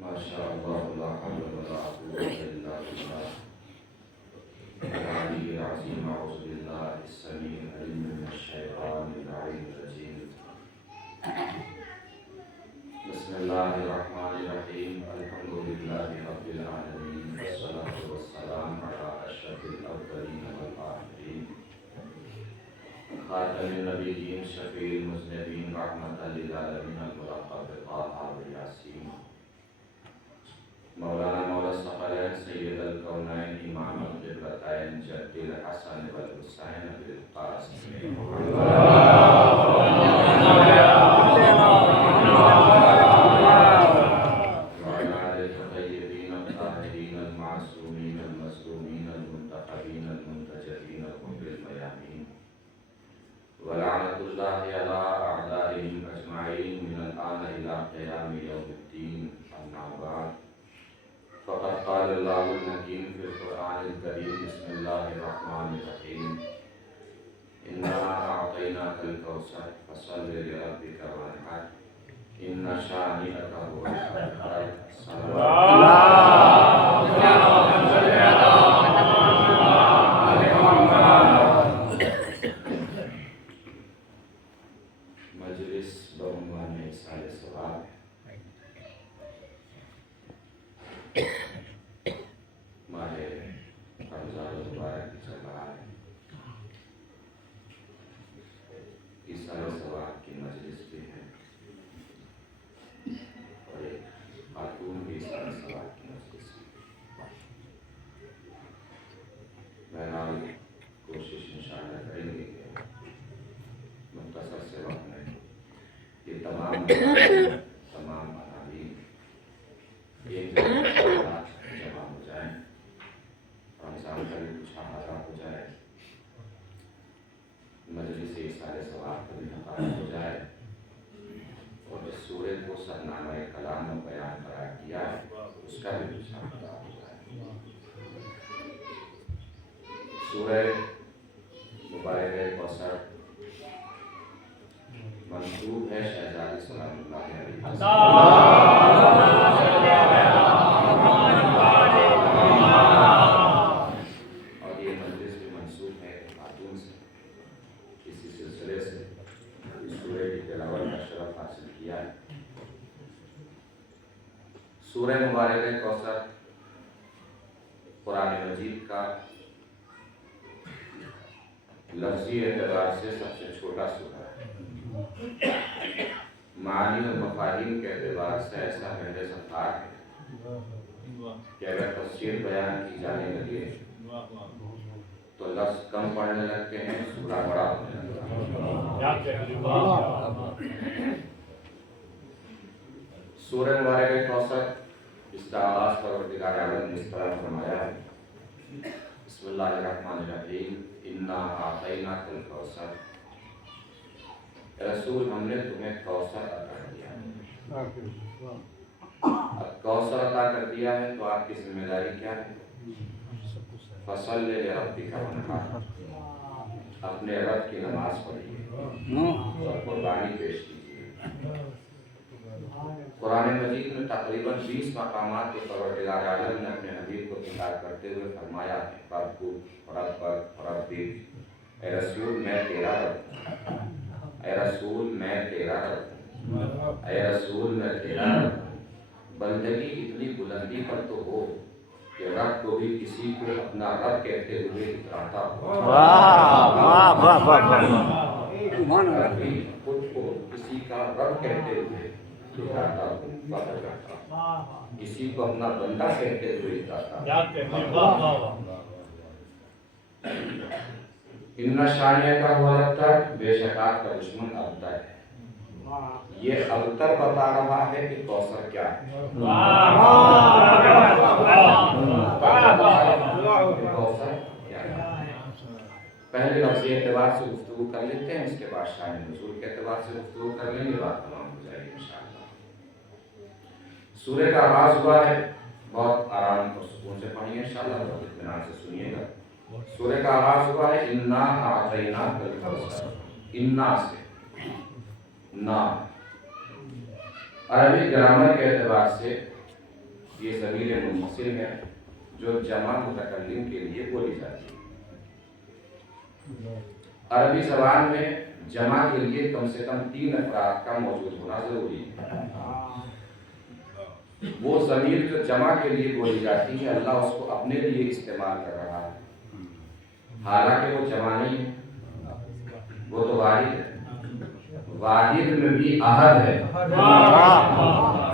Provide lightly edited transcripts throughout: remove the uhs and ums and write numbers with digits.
ماشاء اللہ لا حول ولا قوة الا باللہ العلی العظیم اعوذ باللہ السمیع العلیم من الشیطان اللعین الرجیم بسم اللہ الرحمن الرحیم الحمد للہ رب العالمین والصلاة والسلام علی اشرف الاولین والآخرین خاتم النبیین شفیع المذنبین رحمۃ للعالمین الملقب بطه ویاسین مولانا مولا الثقلین سید الکونین امام القبلتین جد الحسن والحسین بالقاسم وعلى آل الطیبین الطاہرین المعصومین المظلومین المنتخبین المنتجبین الغر الميامین ولعنة الله على أعدائهم أجمعين من الآن إلى قيام يوم الدين أما بعد فقد قال الله الحكيم في القرآن الكريم بسم الله الرحمن الرحيم إنا أعطيناك الكوثر فصل لربك وانحر إن شانئك هو الأبتر مجلس بعنوان احسان ثواب ماہ رمضان المبارک چل رہا ہے۔ احسان ثواب کی مجلس بھی ہے اور ایک خاتون بھی احسان ثواب کی مجلس بھی۔ بہرحال کوشش انشاءاللہ کریں گے کہ مختصر سے وقت میں یہ تمام عناوین ایک جمع ہو جائیں، رمضان کا بھی کچھ احاطہ ہو جائے، مجلس احسان ثواب کا بھی حقائق ہو جائے، اور اس سورہ کو سرنامہ کلام و بیان قرار دیا ہے اس کا بھی کچھ احاطہ ہو جائے۔ سورہ مبارکہ کوثر منسوب ہے شہزادی سلام اللہ علیہ اور یہ مجلس بھی منسوب ہے خاتون سے، کسی سلسلے سے اس سورہ کی تلاوت کا شرف حاصل کیا ہے۔ سورہ مبارکہ کوثر قرآن مجید کا لفظی اعتبار سے سب سے چھوٹا سورہ ہے، معانی و مفاہیم کے اعتبار سے ایسا پہلے سفار ہے کہ اگر تفسیر بیان کی جانے لگے تو لفظ کم پڑھنے لگتے ہیں، سورہ بڑا ہونے لگتا ہے۔ سورہ مبارکہ کوثر اس کا آغاز پروردگار عالم نے اس طرح فرمایا ہے، بسم اللہ الرحمن الرحیم انا اعطیناک الکوثر، رسول ہم نے تمہیں کوثر عطا کیا ہے۔ اب کوثر عطا کر دیا ہے تو آپ کی ذمہ داری کیا ہے؟ فصل لربک وانحر، اپنے رب کی نماز پڑھیے اور قربانی پیش کیجیے۔ قرآن مجید میں تقریباً 20 مقامات کے پروردگار عالم نے اپنے حبیب کو خطاب کرتے ہوئے فرمایا ہے، ربک، اے رسول میں تیرا رب ہوں، اے رسول میں تیرا رب ہوں، اے رسول میں تیرا رب ہوں۔ بندگی اتنی بلندی پر تو ہو کہ رب کو بھی کسی کو اپنا رب کہتے ہوئے اتراتا ہو، رب بھی خود کو کسی کا رب کہتے ہوئے اتراتا ہو، فخر کرتا ہو، کسی کو اپنا بندہ کہتے ہوئے اتراتا ہو۔ ان شانیہ کا ہوا ابتر، بے شک آپ کا دشمن ابتر ہے۔ یہ ابتر بتا رہا ہے کہ کوثر کیا ہے، کوثر کیا ہے۔ پہلے لفظی اعتبار سے گفتگو کر لیتے ہیں، اس کے بعد شان نزول کے اعتبار سے گفتگو کر لیں گے، بات تمام ہو جائے گی انشاءاللہ۔ سورہ کا آغاز ہوا ہے، بہت آرام اور سکون سے پڑھیے انشاءاللہ، بہت اطمینان سے سنیے گا۔ سورہ کا آغاز ہوا ہے انا اعطیناک الکوثر، انا سے نا عربی گرامر کے اعتبار سے یہ ضمیر منفصل ہے جو جمع متکلم کے لیے بولی جاتی ہے۔ عربی زبان میں جمع کے لیے کم سے کم 3 افراد کا موجود ہونا ضروری ہے۔ وہ ضمیر جو جمع کے لیے بولی جاتی ہے اللہ اس کو اپنے لیے استعمال کر رہا ہے، حالانکہ وہ جمع نہیں ہے، وہ تو واحد ہے۔ واحد میں بھی احد ہے،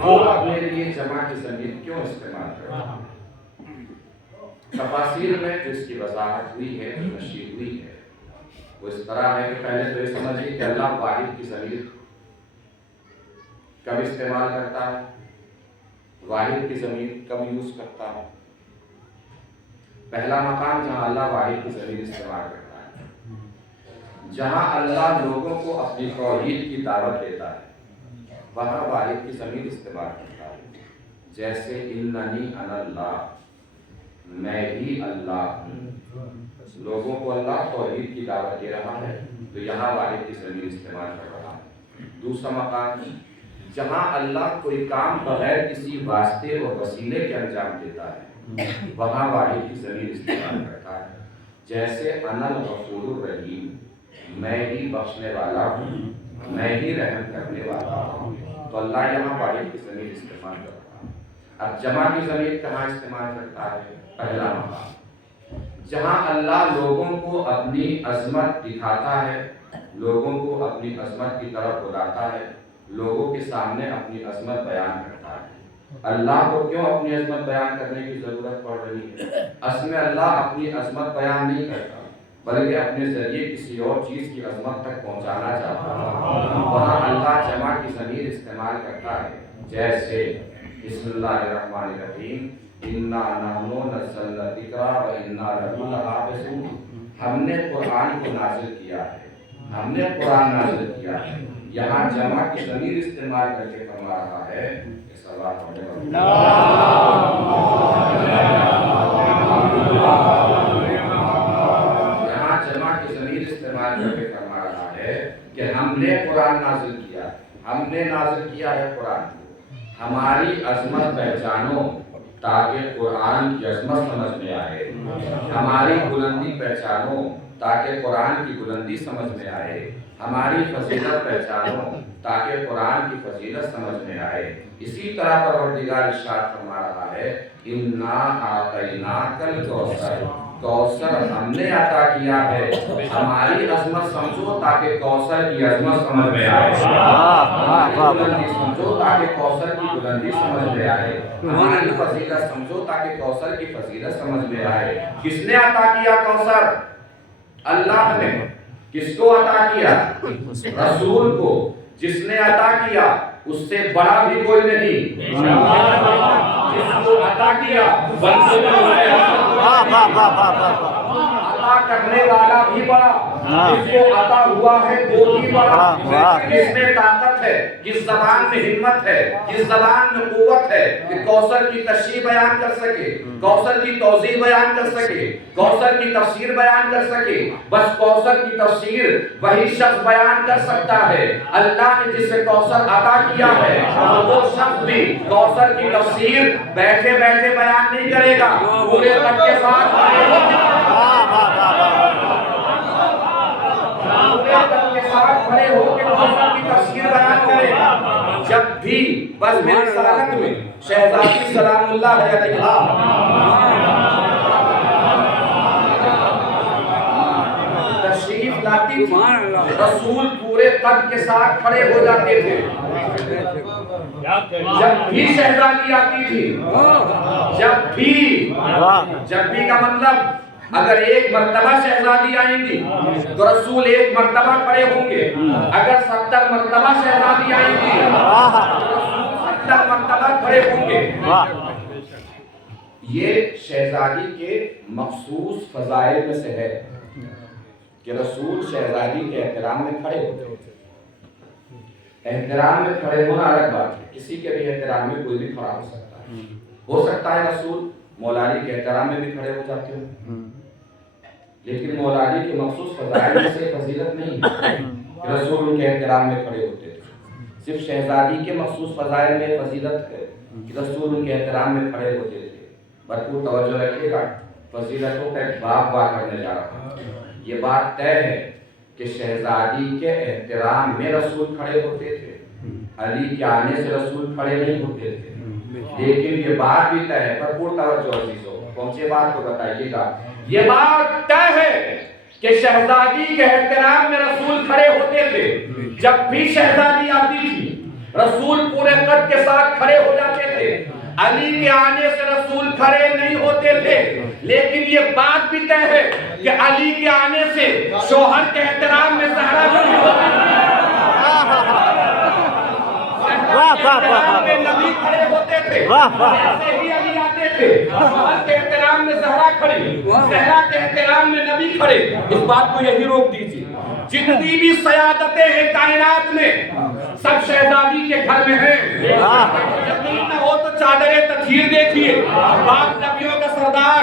وہ اپنے لیے جمع کی ضمیر کیوں استعمال کر رہا ہے؟ تفاسیر میں جس کی وضاحت ہوئی ہے، جو نشر ہوئی ہے، وہ اس طرح ہے کہ پہلے تو یہ سمجھیے کہ اللہ واحد کی ضمیر کب استعمال کرتا ہے، واحد کی ضمیر کب یوز کرتا ہے۔ پہلا مقام جہاں اللہ واحد کی ضمیر استعمال کرتا ہے، جہاں اللہ لوگوں کو اپنی توحید کی دعوت دیتا ہے، وہاں واحد کی ضمیر استعمال کرتا ہے۔ جیسے اننی انا اللہ، میں ہی اللہ ہوں، لوگوں کو اللہ توحید کی دعوت دے رہا ہے تو یہاں واحد کی ضمیر استعمال کر رہا ہے۔ دوسرا مقام جہاں اللہ کوئی کام بغیر کسی واسطے اور وسیلے کے انجام دیتا ہے، وہاں واحد کی ضمیر استعمال کرتا ہے۔ جیسے انا الغفور الرحیم، میں ہی بخشنے والا ہوں، میں ہی رحم کرنے والا ہوں، تو اللہ یہاں واحد کی ضمیر استعمال کرتا ہے۔ اب جمع کی ضمیر کہاں استعمال کرتا ہے؟ پہلا مقام جہاں اللہ لوگوں کو اپنی عظمت دکھاتا ہے، لوگوں کو اپنی عظمت کی طرف بلاتا ہے، لوگوں کے سامنے اپنی عظمت بیان کرتا ہے۔ اللہ کو کیوں اپنی عظمت بیان کرنے کی ضرورت پڑ رہی ہے؟ اصل میں اللہ اپنی عظمت بیان نہیں کرتا، بلکہ اپنے ذریعے کسی اور چیز کی عظمت تک پہنچانا چاہتا ہے۔ وہاں اللہ جمع کی ضمیر استعمال کرتا ہے، جیسے بسم اللہ الرحمن الرحیم، انا نحن نزلنا الذکر وانا لہ لحافظون، ہم نے قرآن کو نازل کیا ہے، ہم نے قرآن نازل کیا ہے۔ یہاں جمع کی ضمیر استعمال کر کے فرما رہا ہے کہ سوال ہونے والا یہاں جمع کی ضمیر استعمال کر کے فرما رہا ہے کہ ہم نے قرآن نازل کیا، ہم نے نازل کیا ہے قرآن کو، ہماری عظمت پہچانو تاکہ قرآن کی عظمت سمجھ میں آئے، ہماری بلندی پہچانو تاکہ قرآن کی بلندی سمجھ میں آئے، ہماری فضیلت پہچانو تاکہ قرآن کی فضیلت سمجھ میں آئے۔ اسی طرح پروردگار ارشاد فرما رہا ہے انا اعطیناک الکوثر، کوثر ہم نے عطا کیا ہے، ہماری عظمت سمجھو تاکہ کوثر کی عظمت سمجھ میں آئے، ہماری بلندی سمجھو تاکہ کوثر کی بلندی سمجھ میں آئے، ہماری فضیلت سمجھو تاکہ کوثر کی فضیلت سمجھ میں آئے۔ کس نے عطا کیا کوثر؟ اللہ نے۔ کس کو عطا کیا؟ رسول کو۔ جس نے عطا کیا اس سے بڑا بھی کوئی نہیں، جس کو عطا کیا عطا کرنے والا بھی بڑا، جس کو عطا ہوا ہے وہ بھی بڑا۔ کس میں طاقت ہے، کس زبان میں ہمت ہے، کس زبان میں قوت ہے کہ کوثر کی تشریح بیان کر سکے، کوثر کی توضیح بیان کر سکے، کوثر کی تفسیر بیان کر سکے؟ بس کوثر کی تفسیر وہی شخص بیان کر سکتا ہے۔ اللہ نے جسے کوثر عطا کیا ہے وہ شخص بھی کوثر کی تفسیر بیٹھے بیٹھے بیان نہیں کرے گا، پورے قد کے ساتھ کھڑے ہو کے کوثر کی تفسیر بیان کرے گا۔ جب بھی بس میری سلامت میں شہزادی سلام اللہ علیہ تشریف لاتی تھی، رسول پورے قد کے ساتھ کھڑے ہو جاتے تھے۔ جب بھی شہزادی آتی تھی، جب بھی کا مطلب اگر ایک مرتبہ شہزادی آئیں گی تو رسول ایک مرتبہ کھڑے ہوں گے، اگر 70 مرتبہ شہزادی آئیں گی تو رسول 70 مرتبہ کھڑے ہوں گے۔ یہ شہزادی کے مخصوص فضائل میں سے ہے کہ رسول شہزادی کے احترام میں کھڑے ہوتے تھے۔ احترام میں کھڑے ہونا الگ بات ہے، کسی کے بھی احترام میں کوئی بھی کھڑا ہو سکتا ہے رسول مولا علی کے احترام میں بھی کھڑے ہو جاتے ہو، لیکن مولا علی کے مخصوص فضائل میں سے فضیلت نہیں ہے کہ رسول ان کے احترام میں کھڑے ہوتے تھے۔ صرف شہزادی کے مخصوص فضائل میں فضیلت ہے کہ رسول ان کے احترام میں کھڑے ہوتے تھے. بھرپور توجہ رکھیے گا، فضیلتوں کا ایک باب کرنے جا رہا ہوں. یہ بات طے ہے کہ شہزادی کے احترام میں رسول کھڑے ہوتے تھے، علی کے آنے سے رسول کھڑے نہیں ہوتے تھے. لیکن یہ بات بھی طے ہے، بھرپور توجہ عزیزو، پہنچے بات کو بتائیے گا. یہ بات طے ہے کہ شہزادی کے احترام میں رسول کھڑے ہوتے تھے. جب بھی شہزادی آتی تھی رسول پورے قد کے ساتھ کھڑے ہو جاتے تھے. علی کے آنے سے رسول کھڑے نہیں ہوتے تھے. لیکن یہ بات بھی طے ہے کہ علی کے آنے سے شوہر کے احترام میں زہرا کھڑی ہوتی تھی. نبی کھڑے ہوتے تھے، ایسے ہی علی آتے تھے، شوہر کے احترام میں زہرا کھڑی، زہرا کے احترام میں نبی کھڑے. اس بات کو یہی روک دیجیے. جتنی بھی سیادتیں ہیں کائنات میں سب شہزادی کے گھر میں ہیں. یقین نہ ہو تو چادر تطہیر دیکھیے، باپ نبیوں کا سردار،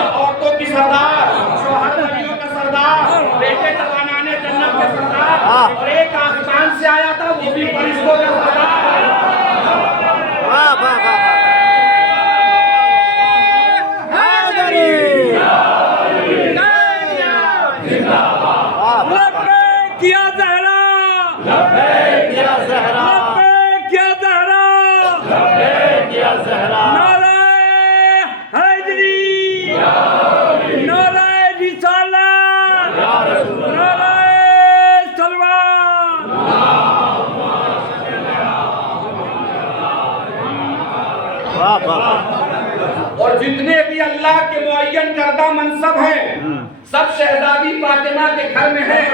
عورتوں کی سردار، شوہر نبیوں کا سردار، بیٹے جوانان جنت کے سردار، اور ایک آسمان سے آیا تھا وہ بھی فرشتوں کا سردار. اور جتنے بھی اللہ کے معین کردہ منصب ہیں سب شہزادی فاطمہ کے گھر میں ہیں.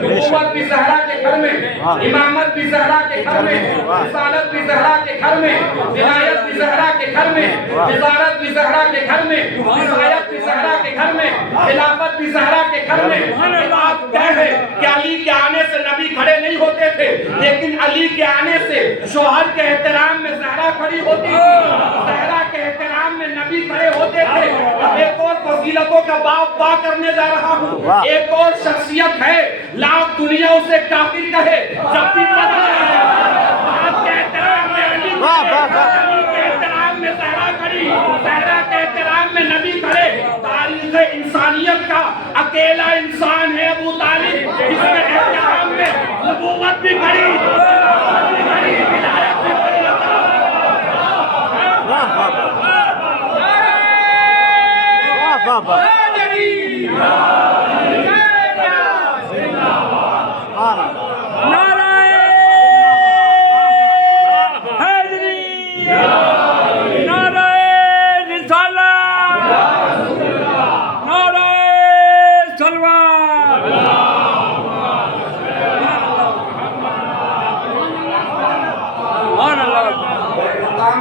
نبوت بھی زہرا کے گھر میں، امامت بھی زہرا کے گھر میں، رسالت بھی زہرا کے گھر میں، ولایت بھی زہرا کے گھر میں، وزارت بھی زہرا کے گھر میں، ولایت بھی زہرا کے گھر میں، خلافت بھی زہرا کے گھر میں. یہ بات طے ہے کہ علی کے آنے سے نبی کھڑے نہیں ہوتے تھے، لیکن علی کے آنے سے شوہر کے احترام میں زہرا کھڑی ہوتی تھی، زہرا کے احترام میں نبی کھڑے ہوتے تھے. ایک اور فضیلتوں کا باب کرنے جا رہا ہوں. ایک اور شخصیت ہے لاکھ دنیا اسے کافر کہے، جب بھی باپ کے احترام میں علی کے احترام میں زہرا کھڑی، زہرا کے احترام میں نبی کھڑے. تاریخ انسانیت کا اکیلا انسان ہے ابو طالب جس کے احترام میں نبوت بھی کھڑی، ولایت بھی کھڑی.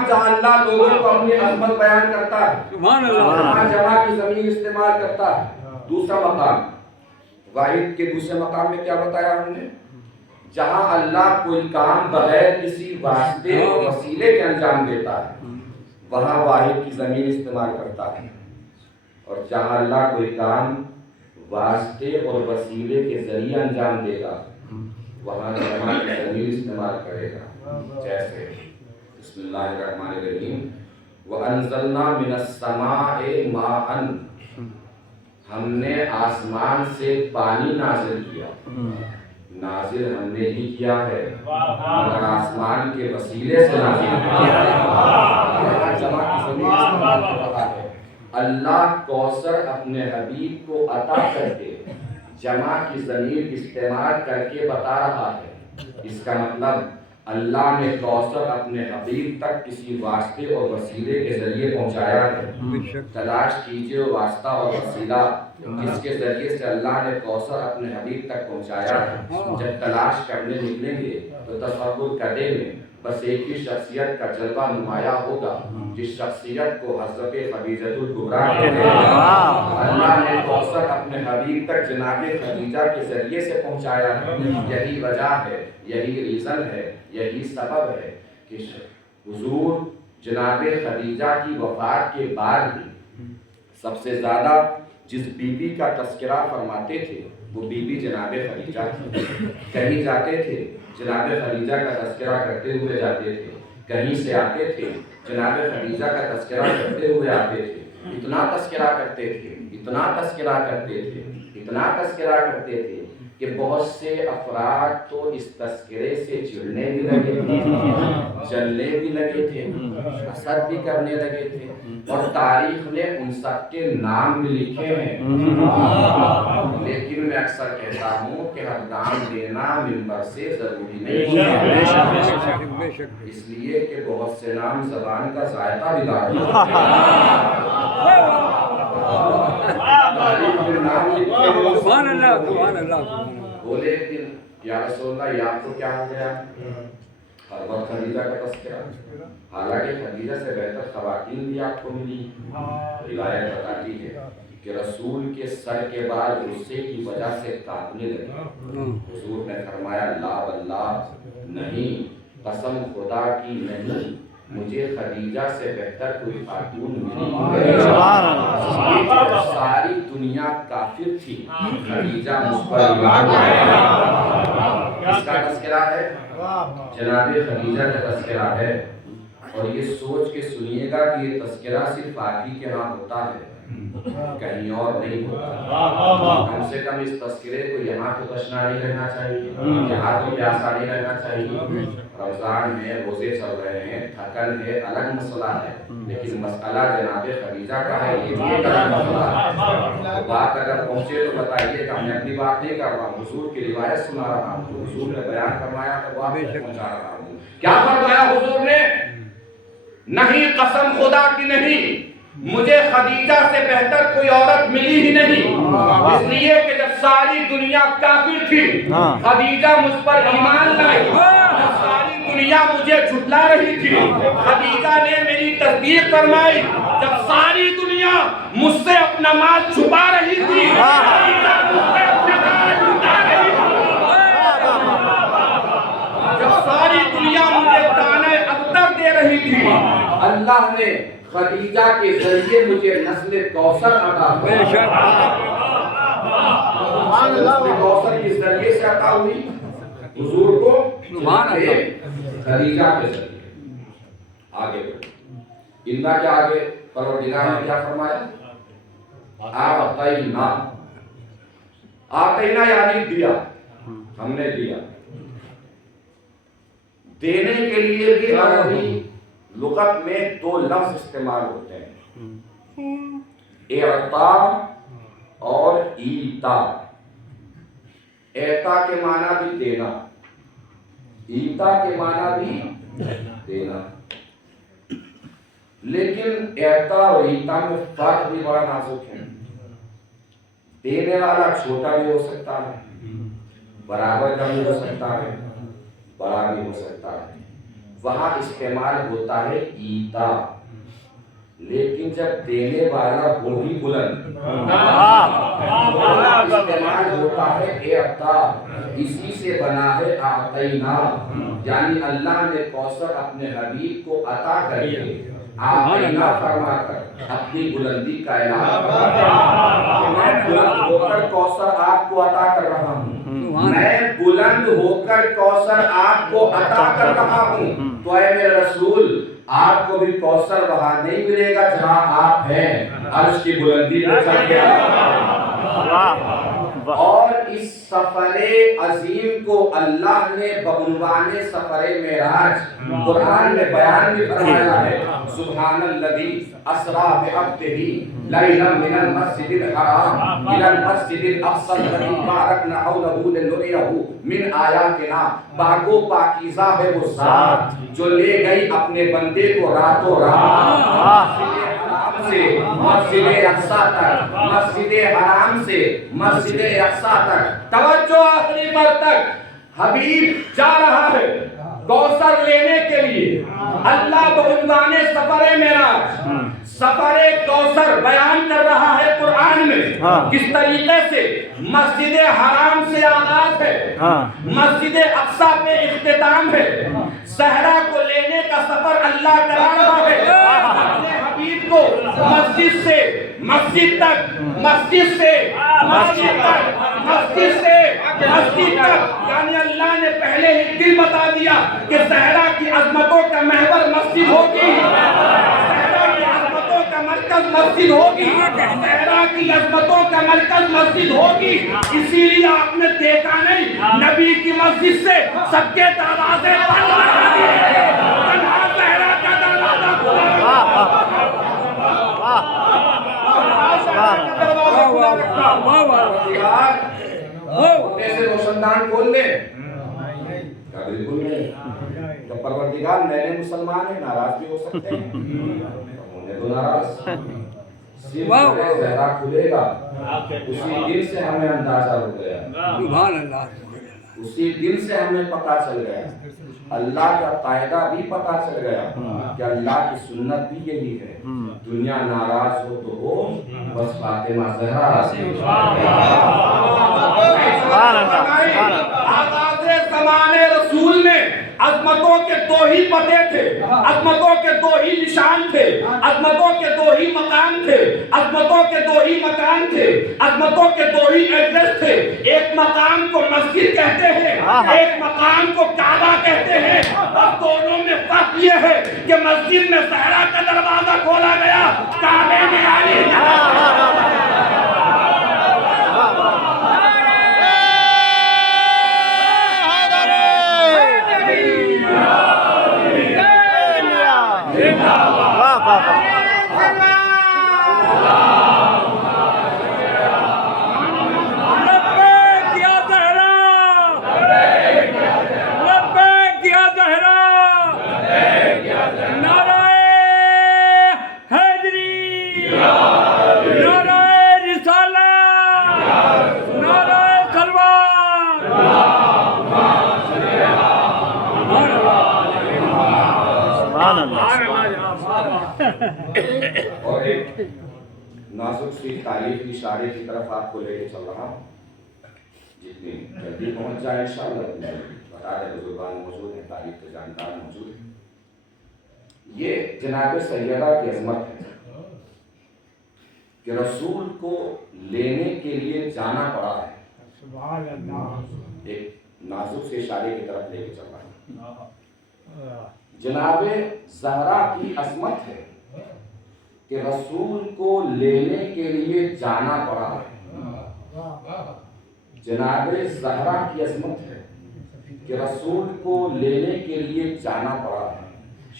جہاں اللہ لوگوں کو اپنی عظمت بیان کرتا ہے، وہاں جمع کی زمین استعمال کرتا ہے. دوسرا مقام واحد کے دوسرے مقام میں کیا بتایا ہم نے؟ جہاں اللہ کوئی کام بغیر کسی واسطے اور وسیلے کے انجام دیتا ہے وہاں واحد کی زمین استعمال کرتا ہے. اور جہاں اللہ کوئی کام واسطے اور وسیلے کے ذریعے انجام دے گا وہاں جمع کی زمین استعمال کرے گا. جیسے بسم اللہ الرحمن الرحیم وَأَنزَلْنَا مِنَ السَّمَاءِ مَاءً، ہم نے آسمان سے پانی نازل کیا. نازل ہم نے ہی کیا ہے مگر آسمان کے وسیلے سے نازل کیا ہے. اللہ کوثر اپنے حبیب کو عطا کر کے جمع کی ضمیر استعمال کر کے بتا رہا ہے. اس کا مطلب اللہ نے کوثر اپنے حبیب تک کسی واسطے اور وسیلے کے ذریعے پہنچایا ہے. تلاش کیجئے واسطہ اور وسیلہ جس کے ذریعے سے اللہ نے کوثر اپنے حبیب تک پہنچایا ہے. جب تلاش کرنے نکلیں گے تو تصور کرنے میں بس ایک ہی شخصیت کا جلوہ نمایاں ہوگا جس شخصیت کو حضرت خدیجہ الکبریٰ کہتے ہیں. اللہ نے کوثر اپنے حبیب تک جناب خدیجہ کے ذریعے سے پہنچایا ہے. یہی وجہ ہے، یہی ریزن ہے، یہی سبب ہے کہ حضور جناب خدیجہ کی وفات کے بعد بھی سب سے زیادہ جس بی بی کا تذکرہ فرماتے تھے وہ بی بی جناب خدیجہ تھی. کہیں جاتے تھے جناب خدیجہ کا تذکرہ کرتے ہوئے جاتے تھے، کہیں سے آتے تھے جناب خدیجہ کا تذکرہ کرتے ہوئے آتے تھے، اتنا تذکرہ کرتے تھے، اتنا تذکرہ کرتے تھے، اتنا تذکرہ کرتے تھے کہ بہت سے افراد تو اس تذکرے سے چڑھنے بھی لگے تھے، جلنے بھی لگے تھے، حسد بھی کرنے لگے تھے، اور تاریخ نے ان سب کے نام بھی لکھے ہیں۔ لیکن میں اکثر کہتا ہوں کہ ہر نام لینا منبر سے ضروری نہیں ہوتا، اس لیے کہ بہت سے نام زبان کا ذائقہ بگاڑ دیتے ہیں۔ بولے کہ یا رسول اللہ یہ آپ کو کیا ہو گیا؟ ہر وقت خدیجہ کا تذکرہ، حالانکہ خدیجہ سے بہتر خواتین بھی آپ کو ملی۔ روایت بتاتی ہے کہ رسول کے سر کے بال غصے کی وجہ سے کانپنے لگے، حضور نے فرمایا لا واللہ نہیں، قسم خدا کی نہیں، مجھے خدیجہ سے بہتر کوئی خاتون ملی ہے۔ ساری دنیا کافر تھی، خدیجہ مجھ پر ایمان لایا۔ اس کا تذکرہ ہے، جناب خدیجہ کا تذکرہ ہے، اور یہ سوچ کے سنیے گا کہ یہ تذکرہ صرف آپ ہی کے ہاں ہوتا ہے، کہیں اور نہیں ہوتا۔ کم سے کم اس تذکرے کو یہاں تو تشنا نہیں رہنا چاہیے، یہاں تو پیاسا نہیں رہنا چاہیے۔ رمضان میں روزے چل رہے ہیں، تھکن ہے، الگ مسئلہ ہے، لیکن مسئلہ جناب خدیجہ کا ہے، یہ بھی ایک الگ مسئلہ ہے۔ بات اگر پہنچے تو بتائیے کہ میں اپنی بات نہیں کر رہا ہوں، حضور کی روایت سنا رہا ہوں، حضور نے بیان فرمایا تو وہ آپ تک پہنچا رہا ہوں۔ کیا فرمایا حضور نے؟ نہیں، قسم خدا کی نہیں، مجھے خدیجہ سے بہتر کوئی عورت ملی ہی نہیں، اس لیے کہ جب ساری دنیا کافر تھی خدیجہ مجھ پر ایمان لائی، جب ساری دنیا مجھے جھٹلا رہی تھی خدیجہ نے میری تصدیق فرمائی، جب ساری دنیا مجھ سے اپنا مال چھپا رہی تھی خدیجہ مجھ سے اپنا مال چھپا رہی تھی، جب ساری دنیا مجھے طعنہ ابتر دے رہی تھی، اللہ نے خدیجہ کے ذریعے مجھے نسل کوثر عطا ہوئی۔ نسل کوثر کس ذریعے سے عطا ہوئی؟ حضور کو خدیجہ کے ذریعے۔ آگے اندہ کے آگے پروردگار نے کیا فرمایا؟ آتینا، آتینا یعنی دیا، ہم نے دیا۔ دینے کے لیے بھی عربی لغت میں دو لفظ استعمال ہوتے ہیں، اعطاء اور ایتاء۔ اعطاء کے معنی بھی دینا، ایتاء کے معنی بھی دینا، لیکن اعطاء اور ایتاء میں فرق بھی بڑا نازک ہے۔ دینے والا چھوٹا بھی ہو سکتا ہے، برابر کا بھی ہو سکتا ہے، بڑا بھی ہو سکتا ہے۔ وہاں استعمال ہوتا ہے ایتاء، لیکن جب دینے والا وہی بلند استعمال ہوتا ہے اعطاء۔ اسی سے بنا ہے آتینا، یعنی اللہ نے کوثر اپنے حبیب کو عطا کر کے آتینا فرما کر اپنی بلندی کا اعلان کرتا ہے۔ میں بلند ہو کر کوثر آپ کو عطا کر رہا ہوں، میں بلند ہو کر کوثر آپ کو عطا کر رہا ہوں، تو اے میرے رسول آپ کو بھی کوثر وہاں نہیں ملے گا جہاں آپ ہیں، عرش کی بلندی پہ چڑھ گیا۔ اور اس سفر عظیم کو اللہ نے بعنوان سفر معراج قرآن میں بیان بھی فرمایا ہے، سبحان الذی اسریٰ بعبدہ لیلا من المسجد الحرام الی المسجد الاقصی الذی بارکنا حولہ لنریہ من آیاتنا۔ پاک و پاکیزہ ہے وہ ذات جو لے گئی اپنے بندے کو راتوں رات سے مسجد اقصی تک، مسجد حرام سے مسجد اقصی تک، توجہ آخری پر تک حبیب جا رہا ہے کوثر لینے کے لیے۔ اللہ بعنوان سفر معراج سفر کوثر بیان کر رہا ہے قرآن میں، کس طریقے سے مسجد حرام سے آغاز ہے، مسجد اقصی پہ اختتام ہے، صحرا کو لینے کا سفر اللہ کرا رہا ہے اپنے حبیب کو، مسجد سے مسجد تک، مسجد سے مسجد تک، مسجد سے مسجد تک، یعنی اللہ نے پہلے ہی دل بتا دیا کہ صحرا کی عظمتوں کا محور مسجد ہوگی، صحرا کی عظمتوں کا مرکز مسجد ہوگی، صحرا کی عظمتوں کا مرکز مسجد ہوگی۔ اسی لیے آپ نے دیکھا نہیں نبی کی مسجد سے سب کے دروازے بند رہا دیے، تنہا صحرا کا دروازہ کھلا سے روشندان کھول لے، بالکل نہیں۔ جب پروردگار نئے مسلمان ہیں، ناراض بھی ہو سکتے ہیں، انہیں تو ناراض صرف زہرا کھلے گا، اسی دن سے ہمیں اندازہ ہو گیا، اسی دن سے ہمیں پتہ چل گیا، اللہ کا قاعدہ بھی پتہ چل گیا کہ اللہ کی سنت بھی یہی ہے، دنیا ناراض ہو تو ہو، بس فاطمہ زہرا آغاز زمانے رسول میں عظمتوں کے دو ہی پتے تھے، عظمتوں کے دو ہی نشان تھے، عظمتوں کے دو ہی مقام تھے، عظمتوں کے دو ہی مکان تھے، عظمتوں کے دو ہی ایڈریس تھے۔ ایک مقام کو مسجد کہتے ہیں، ایک مقام کو کعبہ کہتے ہیں، اور دونوں میں فرق یہ ہے کہ مسجد میں صحرا کا دروازہ کھولا گیا، کعبے میں علی اور ایک نازک سی تاریخ کی اشارے کی طرف آپ کو لے کے چل رہا ہوں، جتنی جلدی پہنچ جائے انشاءاللہ بتا رہے بزرگان موجود ہیں، تاریخ کے جانکار موجود ہیں۔ یہ جناب سیدہ کی عظمت ہے کہ رسول کو لینے کے لیے جانا پڑا ہے، ایک نازک سے اشارے کی طرف لے کے چل رہا ہوں۔ جناب زہرا کی عظمت ہے کہ رسول کو لینے کے لیے جانا پڑا ہے، جناب زہرا کی عظمت ہے کہ رسول کو لینے کے لیے جانا پڑا ہے۔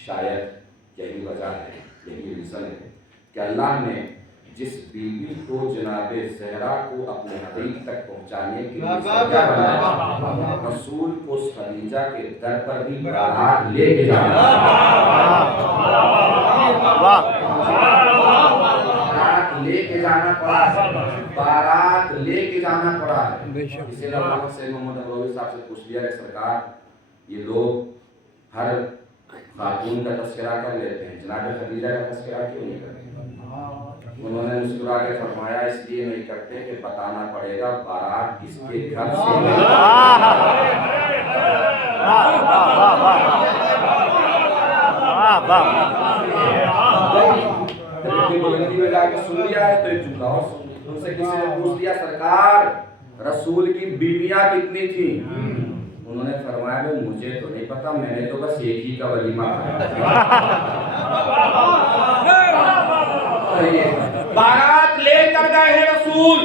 شاید یہی وجہ ہے، یہی ریزن ہے کہ اللہ نے جس بیوی کو جناب زہرا کو اپنے حبیب تک پہنچانے کے لیے ذریعہ بنایا، رسول کو خدیجہ کے در پر بھی بارات لے کے جانا پڑا ہے، بارات لے کے جانا پڑا ہے۔ اسے اللہ سے محمد ابروی صاحب سے پوچھ لیا کہ سرکار یہ لوگ ہر خاتون کا تذکرہ کر لیتے ہیں، جناب خدیجہ کا تذکرہ کیوں نہیں کرتے؟ انہوں نے مسکرا کے فرمایا اس لیے نہیں کرتے کہ بتانا پڑے گا بارات کس کے گھر سے بلندی میں جا کے سن لیا ہے تو ایک جملہ اور سن لیا۔ ان سے کسی نے پوچھ لیا سرکار رسول کی بیویاں کتنی تھیں؟ انہوں نے فرمایا کہ مجھے تو نہیں پتا، میں نے تو بس ایک ہی کا ولیمہ بارات لے کر گئے ہیں رسول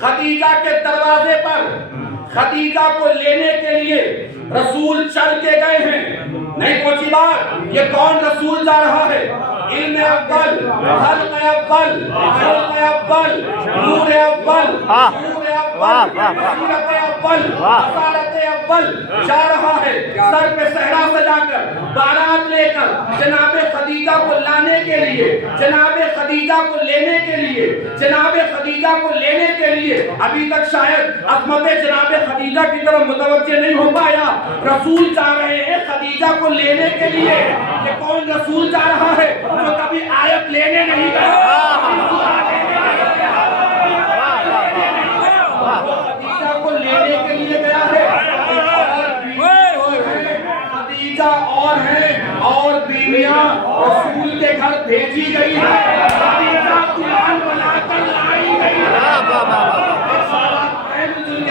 خدیجہ کے دروازے پر، خدیجہ کو لینے کے لیے رسول چل کے گئے ہیں۔ نہیں پہنچی بات، یہ کون رسول جا رہا ہے؟ علم اول، خلق اول، خلق اول، نور اول، نور اول، بصیرت اول، بصارت اول جا رہا ہے، سر پہ صحرا سجا کر بارات لے کر جناب خدیجہ کو لانے کے لیے، جناب خدیجہ کو لینے کے لیے، جناب خدیجہ کو لینے کے لیے۔ ابھی تک شاید عظمت جناب خدیجہ کی طرف متوجہ نہیں ہو پایا، رسول جا رہے ہیں خدیجہ کو لینے کے لیے۔ یہ کون رسول جا رہا ہے جو کبھی آیت لینے نہیں گیا، خدیجہ کو لینے کے لیے گیا ہے۔ خدیجہ اور ہیں اور بیویاں رسول کے گھر بھیجی گئی ہے، خدیجہ قرآن بنا کر لائی گئی ہے۔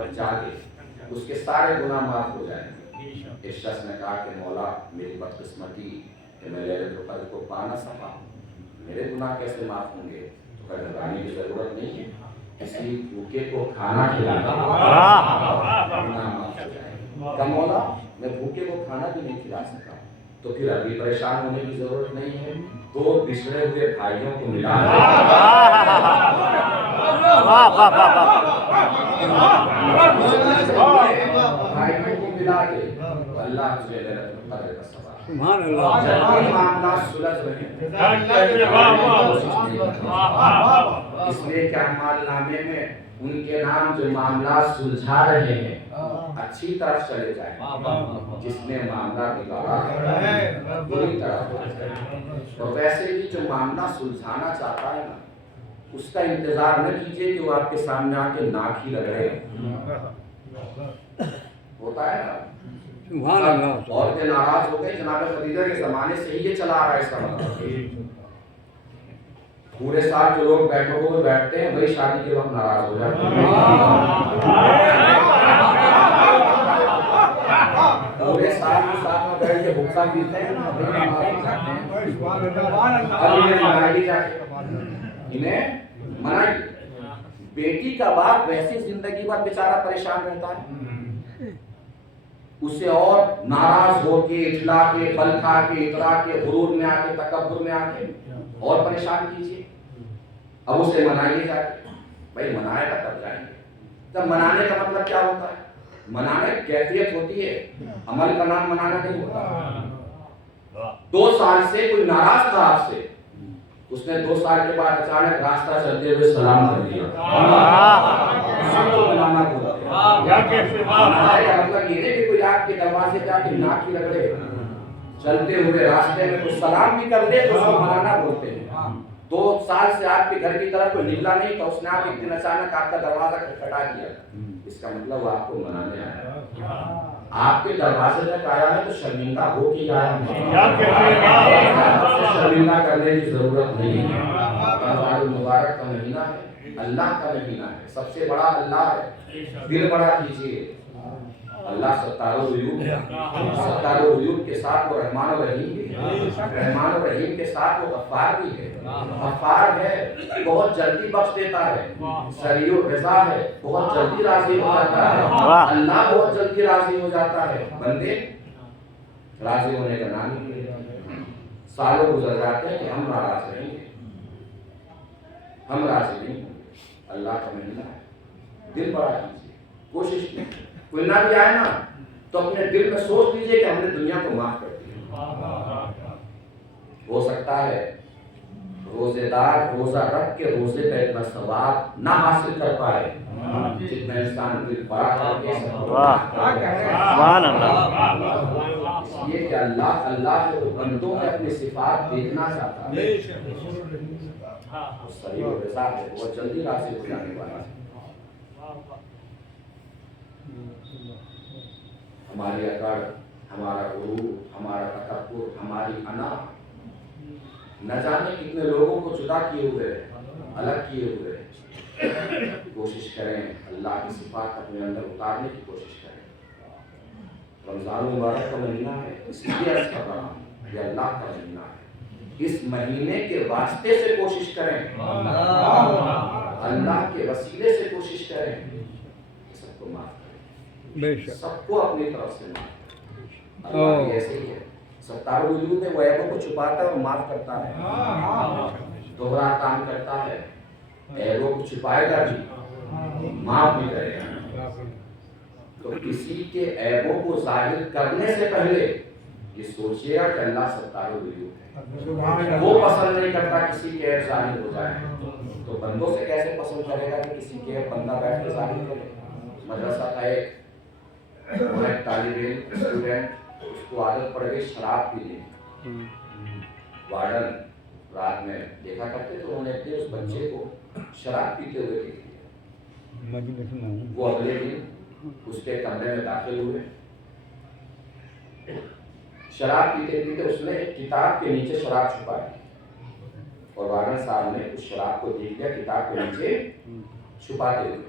اور جاگے اس کے سارے گناہ معاف ہو جائیں گے۔ ایک شخص نے کہا کہ مولا میری بدقسمتی کہ میں لیلۃ القدر کو پا نہ سکا، میرے گناہ کیسے معاف ہوں گے؟ تو گھبرانے کی ضرورت نہیں ہے، کسی بھوکے کو کھانا کھلانا گناہ معاف ہو جائے گا۔ کہ مولا میں بھوکے کو کھانا بھی نہیں کھلا سکا، تو پھر ابھی پریشان ہونے کی ضرورت نہیں ہے، دو بچھڑے ہوئے بھائیوں کو ملا بھائیوں کو ملا کے اللہ تجھے لیلۃ القدر کا ثواب سبحان اللہ، جب معاملات سلجھ رہے ہیں اس لیے کہ اعمال نامے میں ان کے نام جو معاملات سلجھا رہے ہیں اچھی طرف چلے جائیں، جس نے معاملہ بگاڑا ہے بری طرف چلے جائیں۔ اور ویسے بھی جو معاملہ سلجھانا چاہتا ہے نا اس کا انتظار نہ کیجئے کہ وہ آپ کے سامنے آ کے ناک ہی رگڑے، ہوتا ہے نا سبحان اللہ، عورتیں ناراض ہو گئی جناب خدیجہ کے زمانے سے ہی یہ چلا آ رہا ہے، اس کا مطلب پورے سال جو لوگ بیٹھوں میں بیٹھتے ہیں وہی شادی کے وقت ناراض ہو جاتے ہیں، پورے سال کے ساتھ میں بیٹھ کے بھکا پیتے ہیں انہیں منائی۔ بیٹی کا باپ ویسی زندگی بھر بیچارہ پریشان رہتا ہے، اسے اور ناراض ہو کے اٹھلا کے بل کھا کے اترا کے غرور میں آ کے تکبر میں آ کے اور پریشان کیجیے۔ اب اسے منائیے جا کے، بھائی منائے گا تب جائیں گے۔ تب منانے کا مطلب کیا ہوتا ہے؟ منانے کیفیت ہوتی ہے، عمل کا نام منانا نہیں ہوتا۔ 2 سال سے کوئی ناراض تھا آپ سے، اس نے 2 سال کے بعد اچانک راستہ چلتے ہوئے سلام کر دیا، اسی کو منانا بولتے ہیں۔ منانے کا مطلب یہ ہے کہ کوئی آپ کے دروازے جا کے ناک ہی رگڑے، چلتے ہوئے راستے میں کوئی سلام بھی کر دے تو اس کو منانا بولتے ہیں۔ 2 سال سے آپ کے گھر کی طرف کوئی نکلا نہیں تھا، اس نے آپ ایک دن اچانک آپ کا دروازہ کھٹکھٹا دیا، اس کا مطلب وہ آپ کو منانے آیا، آپ کے دروازے تک آیا ہے تو شرمندہ ہو کے آیا ہے، شرمندہ کرنے کی ضرورت نہیں ہے۔ رمضان المبارک کا مہینہ ہے، اللہ کا مہینہ ہے، سب سے بڑا اللہ ہے، دل بڑا کیجیے۔ اللہ ستار و عیوب کے ساتھ وہ رحمان و رحیم بھی ہے، رحمان و رحیم کے ساتھ وہ غفار بھی ہے، غفار ہے بہت جلدی بخش دیتا ہے، سریع الرضا ہے بہت جلدی راضی ہو جاتا ہے، اللہ بہت جلدی راضی ہو جاتا ہے، بندے راضی ہونے کا نام نہیں ہے۔ سالوں گزر جاتے ہیں کہ ہم ناراض رہیں گے، ہم راضی نہیں ہوں گے۔ اللہ کا مہینہ ہے، دل بڑا کیجیے، کوشش کیجیے، کوئی نہ بھی آئے نا تو اپنے دل میں سوچ لیجئے کہ ہم نے دنیا کو معاف کر دیا۔ ہو سکتا ہے روزے دار روزہ رکھ کے روزے کا اتنا ثواب نہ حاصل کر پائے جتنا انسان دل بڑا کر کے سبحان اللہ، اس لیے کہ اللہ جو بندوں میں اپنی صفات دیکھنا چاہتا ہے، وہ صریح و رضا ہے، بہت جلدی راضی ہو جانے والا ہے۔ ہماری اکڑ، ہمارا غرور، ہمارا تکبر، ہماری انا نہ جانے کتنے لوگوں کو جدا کیے ہوئے، الگ کیے ہوئے۔ کوشش کریں اللہ کی صفات اپنے اندر اتارنے کی کوشش کریں۔ رمضان مبارک کا مہینہ ہے، اس لیے عرض کر رہا ہوں یہ اللہ کا مہینہ ہے، اس مہینے کے واسطے سے کوشش کریں، اللہ کے وسیلے سے کوشش کریں کہ سب کو معاف کریں، سب کو اپنی طرف سے معاف کریں۔ اللہ بھی ایسے ہی ہے، ستار وجود ہے، وہ عیبوں کو چھپاتا ہے اور معاف کرتا ہے، دوہرا کام کرتا ہے، عیبوں کو چھپائے گا بھی معاف بھی کرے گا۔ تو کسی کے عیبوں کو ظاہر کرنے سے پہلے یہ سوچئے گا کہ اللہ ستار وجود ہے، وہ پسند نہیں کرتا کسی کے عیب ظاہر ہو جائے، تو بندوں سے کیسے پسند کرے گا کہ کسی کے عیب بندہ بیٹھ کے ظاہر کرے۔ مدرسہ کا ایک طالب علم اسٹوڈنٹ، اس کو عادت پڑ گئی شراب پینے کی، وارڈن رات میں دیکھا کرتے تو انہوں نے ایک دن اس بچے کو شراب پیتے ہوئے دیکھ لیا۔ وہ اگلے دن اس کے کمرے میں داخل ہوئے، شراب پیتے پیتے اس نے ایک کتاب کے نیچے شراب چھپا دی، اور وارڈن صاحب نے اس شراب کو دیکھ لیا کتاب کے نیچے چھپاتے ہوئے۔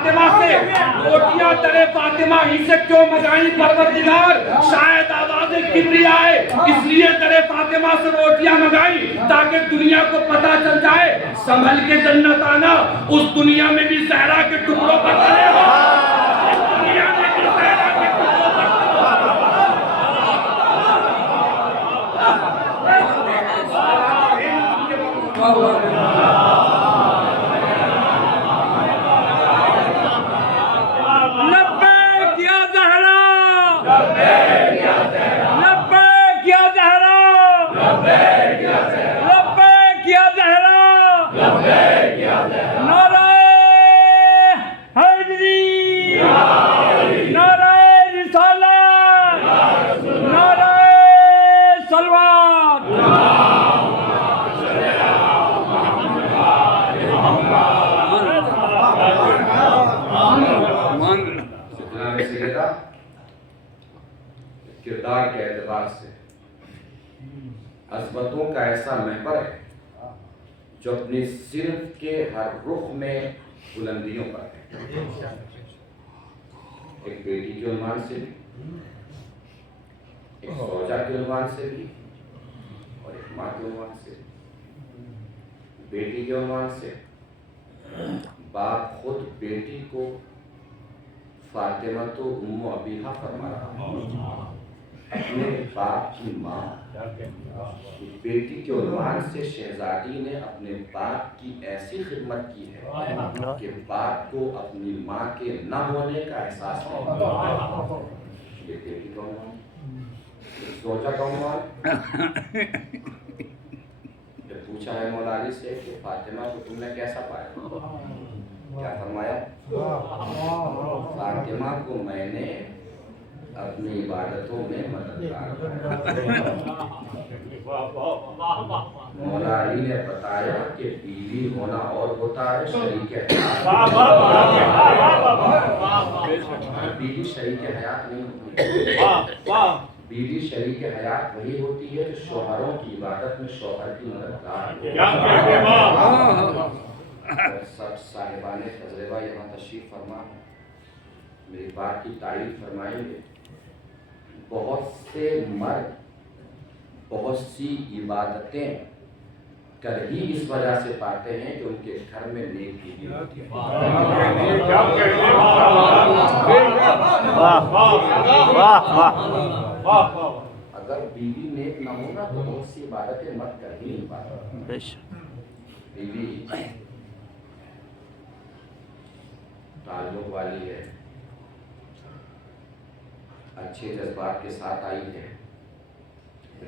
فاطمہ سے روٹیاں در فاطمہ ہی سے کیوں منگائیں پروردگار؟ شاید آواز کبریائے اس لیے در فاطمہ سے روٹیاں منگائیں تاکہ دنیا کو پتہ چل جائے سنبھل کے جنت آنا، اس دنیا میں بھی زہرا کے ٹکڑوں پر بنے ہو، اس دنیا میں بھی زہرا کے ٹکڑوں پر لبیک یا زہرا، لبیک یا زہرا، لبیک یا زہرا، نعرہ حیدری، نعرہ رسالت، نعرہ صلوات۔ جناب سیدہ کردار کے اعتبار سے عظمتوں کا ایسا محور ہے جو اپنی صرف کے ہر رخ میں بلندیوں پر ہے، ایک بیٹی کے عنوان سے بھی، ایک زوجہ کے عنوان سے بھی، اور ایک ماں کے عنوان سے بھی۔ بیٹی کے عنوان سے باپ خود بیٹی کو فاطمہ تو ام ابیہا فرما رہا، اپنے باپ کی ماں۔ بیٹی کے عنوان سے شہزادی نے اپنے باپ کی ایسی خدمت کی ہے کہ باپ کو اپنی ماں کے نہ ہونے کا احساس نہیں۔ یہ بیٹی کا عنوان، زوجہ کا عنوان۔ جب پوچھا ہے مولا علی سے کہ فاطمہ کو تم نے کیسا پایا، کیا فرمایا؟ فاطمہ کو میں نے اپنی عبادتوں میں مددگار بنایا۔ مولا علی نے بتایا کہ بیوی ہونا اور ہوتا ہے شریک حیات، بیوی شریک حیات نہیں ہوتی۔ بیوی شریک حیات وہی ہوتی ہے جو شوہروں کی عبادت میں شوہر کی مددگار ہو۔ سب صاحبان تجربہ یہاں تشریف فرما میری بات کی تعریف فرمائیں گے۔ بہت سے مرد بہت سی عبادتیں کر ہی اس وجہ سے پاتے ہیں کہ ان کے گھر میں نیک بیوی ہوتی ہے۔ اگر بیوی نیک نہ ہونا تو بہت سی عبادتیں مرد کر ہی نہیں پاتے۔ بیوی تعلق والی ہے، اچھے جذبات کے ساتھ آئی ہے،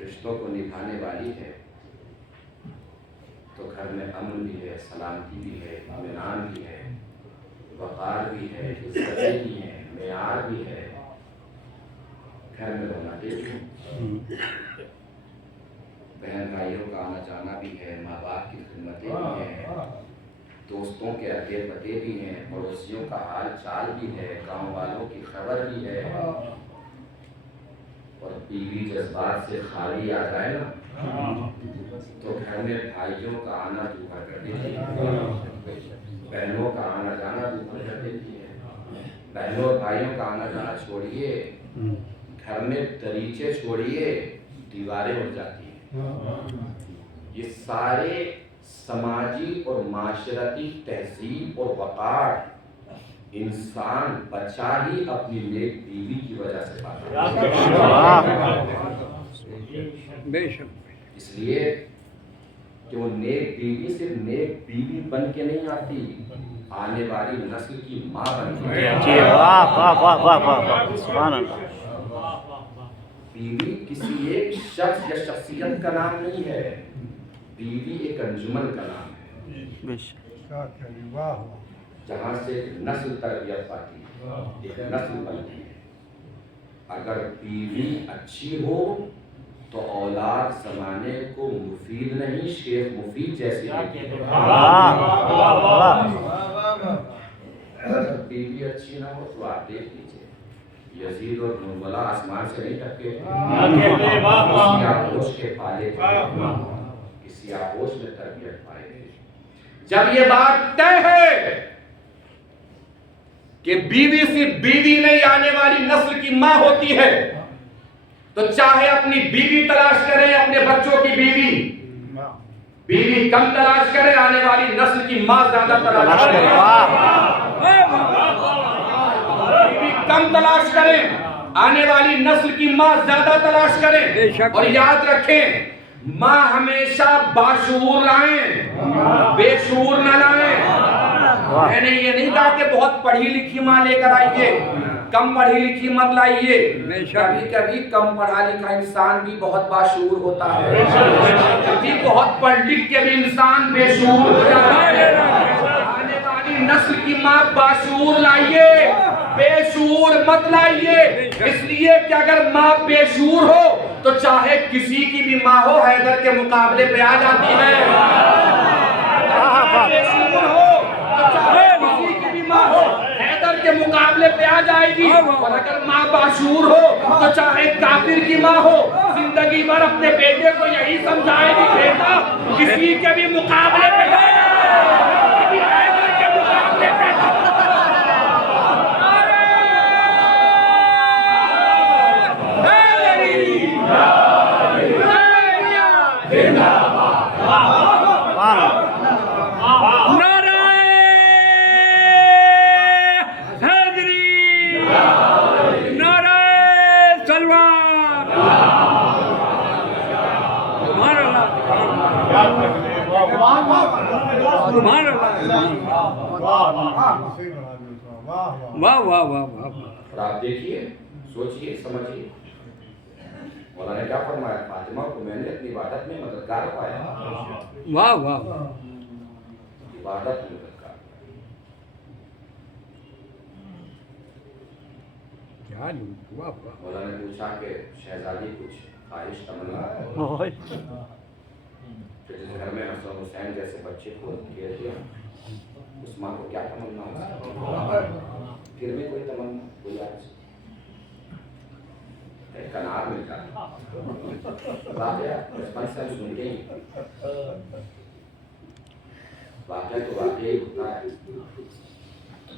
رشتوں کو نبھانے والی ہے، تو گھر میں امن بھی ہے، سلامتی بھی ہے، اطمینان بھی ہے، وقار بھی ہے، عزتیں بھی ہیں، معیار بھی ہے، گھر میں رونقیں بھی ہیں، بہن بھائیوں کا آنا جانا بھی ہے، ماں باپ کی خدمتیں بھی ہیں، دوستوں کے اڈے پتے بھی ہیں، پڑوسیوں کا حال چال بھی ہے، گاؤں والوں کی خبر بھی ہے۔ اور بیوی جذبات سے خالی آ جائے نا تو گھر میں بھائیوں کا آنا دوبھر کر دیتی ہے، بہنوں کا آنا جانا دوبھر کر دیتی ہے۔ بہنوں اور بھائیوں کا آنا جانا چھوڑیے، گھر میں دریچے چھوڑیے، دیواریں اٹھ جاتی ہیں۔ یہ سارے سماجی اور معاشرتی تہذیب اور وقار انسان بچا ہی اپنی نیک بیوی کی وجہ سے پاتا ہے۔ اس لیے کہ وہ نیک بیوی صرف نیک بیوی بن کے نہیں آتی، آنے والی نسل کی ماں بن کے آتی ہے۔ سبحان اللہ۔ بیوی کسی ایک شخص یا شخصیت کا نام نہیں ہے، بیوی ایک انجمن کا نام ہے جہاں سے نسل تربیت پاتی ہے، ایک نسل بنتی ہے۔ اگر بیوی اچھی ہو تو اولاد زمانے کو مفید نہیں شیخ مفید جیسی ہوتی ہے۔ اگر بیوی اچھی نہ ہو تو آپ دیکھ لیجیے، یزید اور کربلا آسمان سے نہیں ٹپکے تھے، کسی آغوش کے پالے تھے، کسی آغوش میں تربیت پائے تھے۔ جب یہ بات طے ہے کہ بیوی صرف بیوی نہیں آنے والی نسل کی ماں ہوتی ہے، تو چاہے اپنی بیوی تلاش کریں، اپنے بچوں کی بیوی، بیوی کم تلاش کرے، آنے والی نسل کی ماں زیادہ تلاش کرے، بیوی کم تلاش کریں، آنے والی نسل کی ماں زیادہ تلاش کریں، اور یاد رکھیں ماں ہمیشہ باشعور لائیں، بے شعور نہ لائیں۔ میں نے یہ نہیں کہا کہ بہت پڑھی لکھی ماں لے کر آئیے، کم پڑھی لکھی مت لائیے، کبھی کبھی کم پڑھا لکھا انسان بھی بہت باشعور ہوتا ہے، کبھی بہت پڑھ لکھ کے بھی انسان بے شعور ہو جاتا ہے۔ آنے والی نسل کی ماں باشعور لائیے، بے شعور مت لائیے، اس لیے کہ اگر ماں بے شعور ہو تو چاہے کسی کی بھی ماں ہو حیدر کے مقابلے پہ آ جاتی ہے، بے شعور ہو تو چاہے کسی کی بھی ماں ہو حیدر کے مقابلے پہ آ جائے گی، اور اگر ماں باشعور ہو تو چاہے کافر کی ماں ہو زندگی بھر اپنے بیٹے کو یہی سمجھائے گی بیٹا کسی کے بھی مقابلے پہ حیدر کے مقابلے پہ اور آپ دیکھیے، سوچیے، سمجھیے، مولا نے کیا فرمایا؟ فاطمہ کو میں نے اپنی عبادت میں مددگار پایا، واہ واہ، عبادت میں مددگار کیا لوگ، واہ واہ۔ مولا نے پوچھا کہ شہزادی کچھ خواہش تمنا ہے؟ کہ جس گھر میں حسن حسین جیسے بچے کو کیے دیا، اس ماں کو کیا تمنا ہو؟ پھر بھی کوئی تمنا، کوئی عرض، ایک انار مل جاتا، واقعہ بچپن سے ہم سن گئے، واقعہ تو واقعی ہوتا ہے،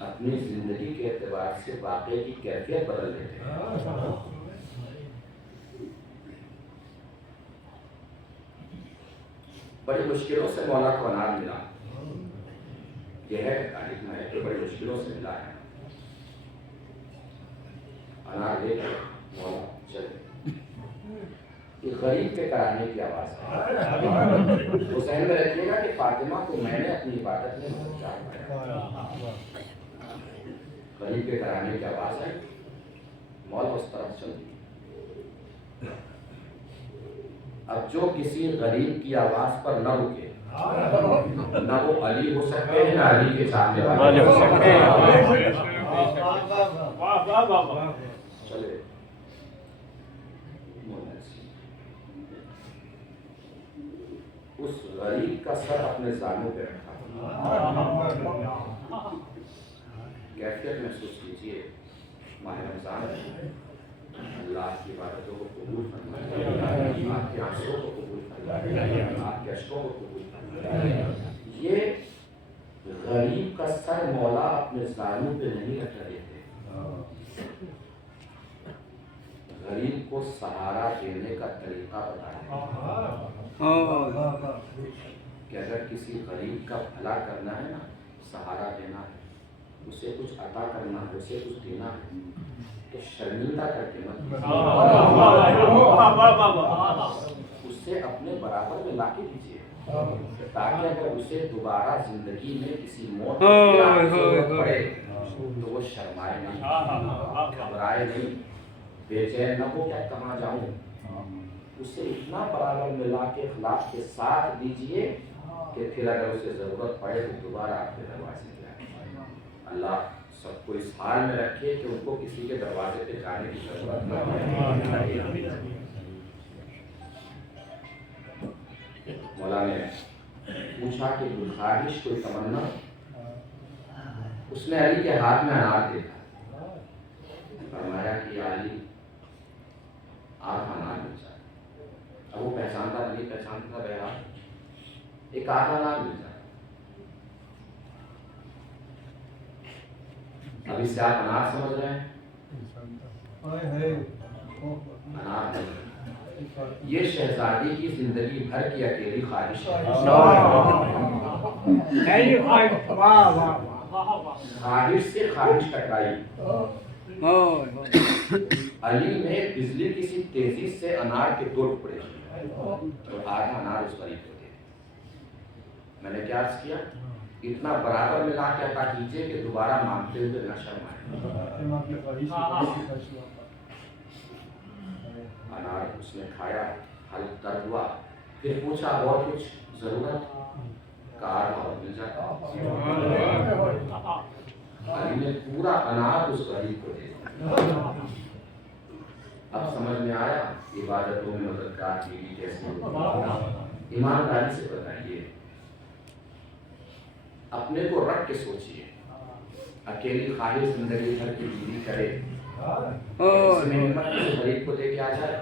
اپنی زندگی کے اعتبار سے واقعے کی کیفیت بدل دیتے ہیں۔ بڑی مشکلوں سے مولا کو انار ملا، یہ ہے تاریخ میں ہے کہ بڑی مشکلوں سے ملا ہے، انار لے کر مولا چلے، یہ غریب کے کرانے کی آواز ہے۔ تو ذہن میں رکھیے گا کہ فاطمہ کو میں نے اپنی عبادت میں مددگار پایا، غریب کے کرانے کی آواز ہے، مولا اس طرف چل دی۔ اب جو کسی غریب کی آواز پر نہ رکے، نہ وہ علی ہو سکتے ہیں، نہ علی کے سامنے والے ہو سکتے ہیں۔ چلے اس غریب کا سر اپنے زانوں پہ رکھا، کیفیت محسوس کیجیے، ماہ رمضان اللہ کی عبادتوں کو قبول فرمائے، آپ کے آنسوں کو قبول فرمائے، آپ کے اشکوں کو قبول فرمائے۔ یہ غریب کا سر مولا اپنے زانوں پہ نہیں رکھ رہے تھے، غریب کو سہارا دینے کا طریقہ بتایا کہ اگر کسی غریب کا بھلا کرنا ہے نا، سہارا دینا ہے، اسے کچھ عطا کرنا ہے، اسے کچھ دینا ہے، تو شرمندہ کر کے مت، اسے اپنے برابر میں لا کے دیجیے، تاکہ اگر اسے دوبارہ زندگی میں کسی موت کی ضرورت پڑے تو وہ شرمائے نہیں، گھبرائے نہیں، بے چین نہ ہو کہ کہاں جاؤں، اسے اتنا برابر میں لا کے اخلاق کے ساتھ دیجیے کہ پھر اگر اسے ضرورت پڑے تو دوبارہ آپ کے دروازے پہ آئے۔ اللہ سب کو اس حال میں رکھے کہ ان کو کسی کے دروازے پہ جانے کی ضرورت نہ پڑے۔ مولا نے پوچھا کہ کوئی خواہش، کوئی تمنا؟ اس نے علی کے ہاتھ میں انار دیکھا، فرمایا کہ یا علی آپ انار مل جائے۔ اب وہ پہچانتا نہیں پہچانتا، بہرحال ایک آدھا انار مل جائے۔ اب ابھی سے آپ انار سمجھ رہے ہیں؟ انار نہیں، یہ شہزادی کی زندگی بھر کی اکیلی خواہش ہے۔ خواہش سے خواہش ٹکرائی۔ علی نے بجلی کی سی تیزی سے انار کے 2 ٹکڑے کیے اور آدھا انار اس غریب کو دے۔ میں نے کیا عرض کیا؟ اتنا برابر ملا کے عطا کیجیے کہ دوبارہ مانگتے ہوئے نہ شرمائیں۔ انار اس نے کھایا، حلق درد ہوا، پھر پوچھا اور کچھ ضرورت؟ کہا اور مل جاتا۔ علی نے پورا انار اس غریب کو دے دیا۔ اب سمجھ میں آیا عبادتوں میں مددگار بیوی کیسے ہوتی ہے۔ ایمانداری سے بتائیے، اپنے کو رکھ کے سوچئے، اکیلی خواہش زندگی بھر کی بیوی کرے، اس میں ہمت غریب کو دے کے آ جائے۔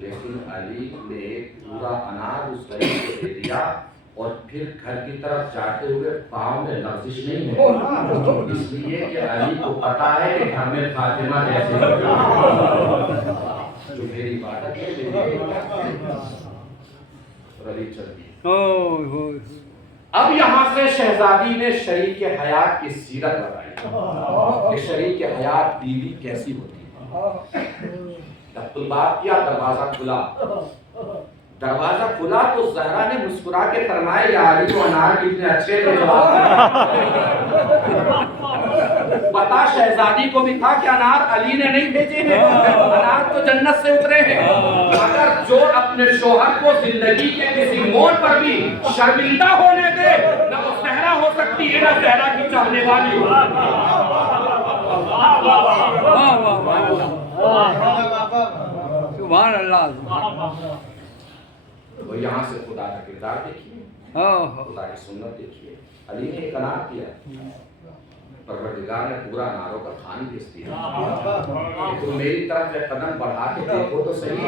لیکن علی نے پورا انار اس غریب کو دے دیا اور پھر گھر کی طرف جاتے ہوئے پاؤں میں لغزش نہیں ہے، اس لیے کہ علی کو پتا ہے کہ گھر میں فاطمہ جیسے جو میری عبادت ہے علی چل دی۔ اب یہاں سے شہزادی نے شریک حیات کی سیرت بتائی کہ شریک حیات بیوی کیسی ہوتی ہے۔ جب بات کیا دروازہ کھلا، دروازہ کھلا تو زہرا نے مسکرا کے فرمایا یا علی تو انار کتنے اچھے تھے جواب۔ پتا شہزادی کو بھی تھا کہ انار علی نے نہیں بھیجے ہیں، انار تو جنت سے اترے ہیں، مگر جو اپنے شوہر کو زندگی کے کسی موڑ پر بھی شرمندہ ہونے دے، نہ وہ زہرا ہو سکتی ہے نہ زہرا کی چاہنے والی ہو۔ سبحان اللہ۔ وہ یہاں سے خدا کا کردار دیکھیے، خدا کی سنت دیکھیے۔ علی نے ایک انار کیا، پروردگار نے پورا اناروں کا خان بھیج دیا۔ تم میری طرف سے قدم بڑھا کے دیکھو تو صحیح،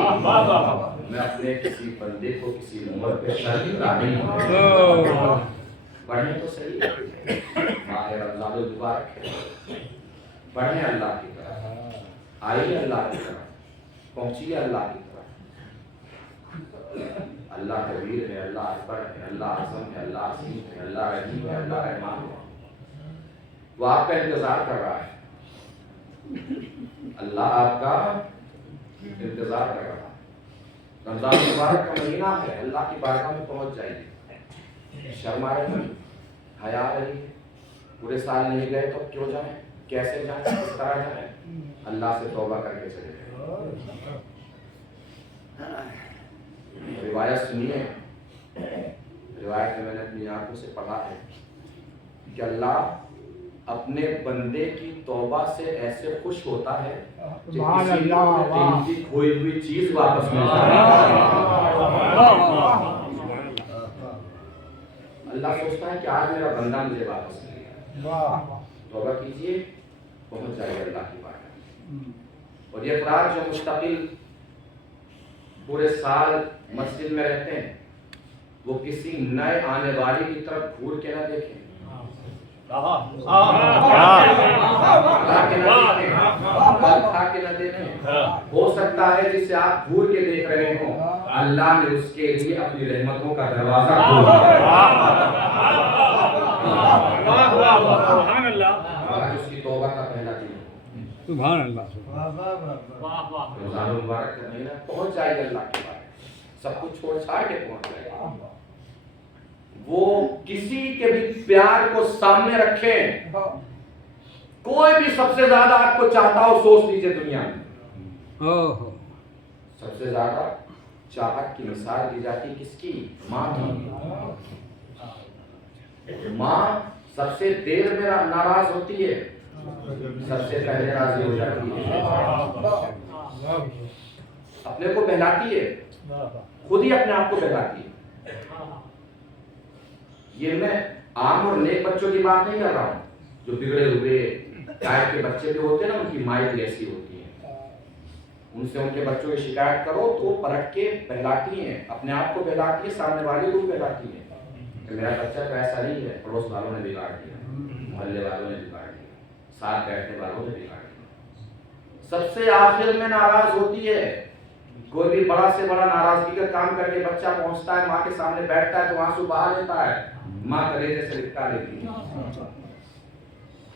میں اپنے کسی بندے کو کسی عمر پہ شرمندہ نہیں ہوں، بڑھیں تو صحیح۔ ماہ رمضان المبارک ہے، بڑھیں اللہ کی طرف، آئیے اللہ کی طرف، پہنچیے اللہ کی طرف۔ اللہ کبیر ہے، اللہ اکبر ہے، اللہ اعظم ہے، اللہ عظیم ہے، اللہ رحیم ہے، اللہ رحمان ہے۔ وہ آپ کا انتظار کر رہا ہے، اللہ آپ کا انتظار کر رہا ہے۔ رمضان مبارک کا مہینہ ہے، اللہ کی بارگاہ میں پہنچ جائیے۔ شرم آ رہی ہے، حیا آ رہی ہے، پورے سال نہیں گئے تو کیوں جائیں، کیسے جائیں، کس طرح جائیں؟ اللہ سے توبہ کر کے چلے جائیں۔ روایت سنیے، روایت میں نے اپنی آنکھوں سے پڑھا ہے کہ اللہ اپنے بندے کی توبہ سے ایسے خوش ہوتا ہے کہ کسی قیمتی کھوئی ہوئی چیز واپس مل جائے۔ اللہ سوچتا ہے کہ آج میرا بندہ مجھے واپس مل گیا، توبہ کیجئے، پہنچ جائے اللہ کی بات۔ اور یہ افراد جو مستقل پورے سال مسجد میں رہتے ہیں، وہ کسی نئے آنے والی کی طرف گھور کے نہ دیکھیں، کھا کے نہ دیکھیں۔ ہو سکتا ہے جسے آپ گھور کے دیکھ رہے ہوں، اللہ نے اس کے لیے اپنی رحمتوں کا دروازہ کھول دیا۔ اس کی توبہ کا پہلا دن سبحان اللہ۔ رمضان المبارک کا مہینہ، پہنچ جائے گا اللہ کے پاس، سب کچھ چھوڑ چھاڑ کے پہنچ جائے گا۔ وہ کسی کے بھی پیار کو سامنے رکھیں، کوئی بھی سب سے زیادہ آپ کو چاہتا ہو سوچ لیجئے دنیا میں، سب سے زیادہ چاہت کی مثال دی جاتی کس کی؟ ماں کی۔ ماں سب سے دیر میں ناراض ہوتی ہے، سب سے پہلے راضی ہو جاتی ہے، اپنے کو بہلاتی ہے، خود ہی اپنے آپ کو بہلاتی ہے۔ یہ میں عام اور نیک بچوں کی بات نہیں کر رہا ہوں، جو بگڑے ہوئے ٹائپ کے بچے جو ہوتے ہیں نا، ان کی مائیں بھی ایسی ہوتی ہیں، ان سے ان کے بچوں کی شکایت کرو تو وہ پلٹ کے بہلاتی ہیں، اپنے آپ کو بہلاتی ہیں، سامنے والے کو بہلاتی ہیں کہ میرا بچہ تو ایسا نہیں ہے، پڑوس والوں نے بگاڑ دیا، محلے والوں نے بگاڑ دیا۔ ساتھ بیٹھنے والوں نے بگاڑ دیا. سب سے آخر میں ناراض ہوتی ہے. کوئی بھی بڑا سے بڑا ناراضگی کا کام کر کے بچہ پہنچتا ہے، ماں کے سامنے بیٹھتا ہے تو آنسو بہا لیتا ہے. ماں کلیجے سے لپٹا لیتی ہے.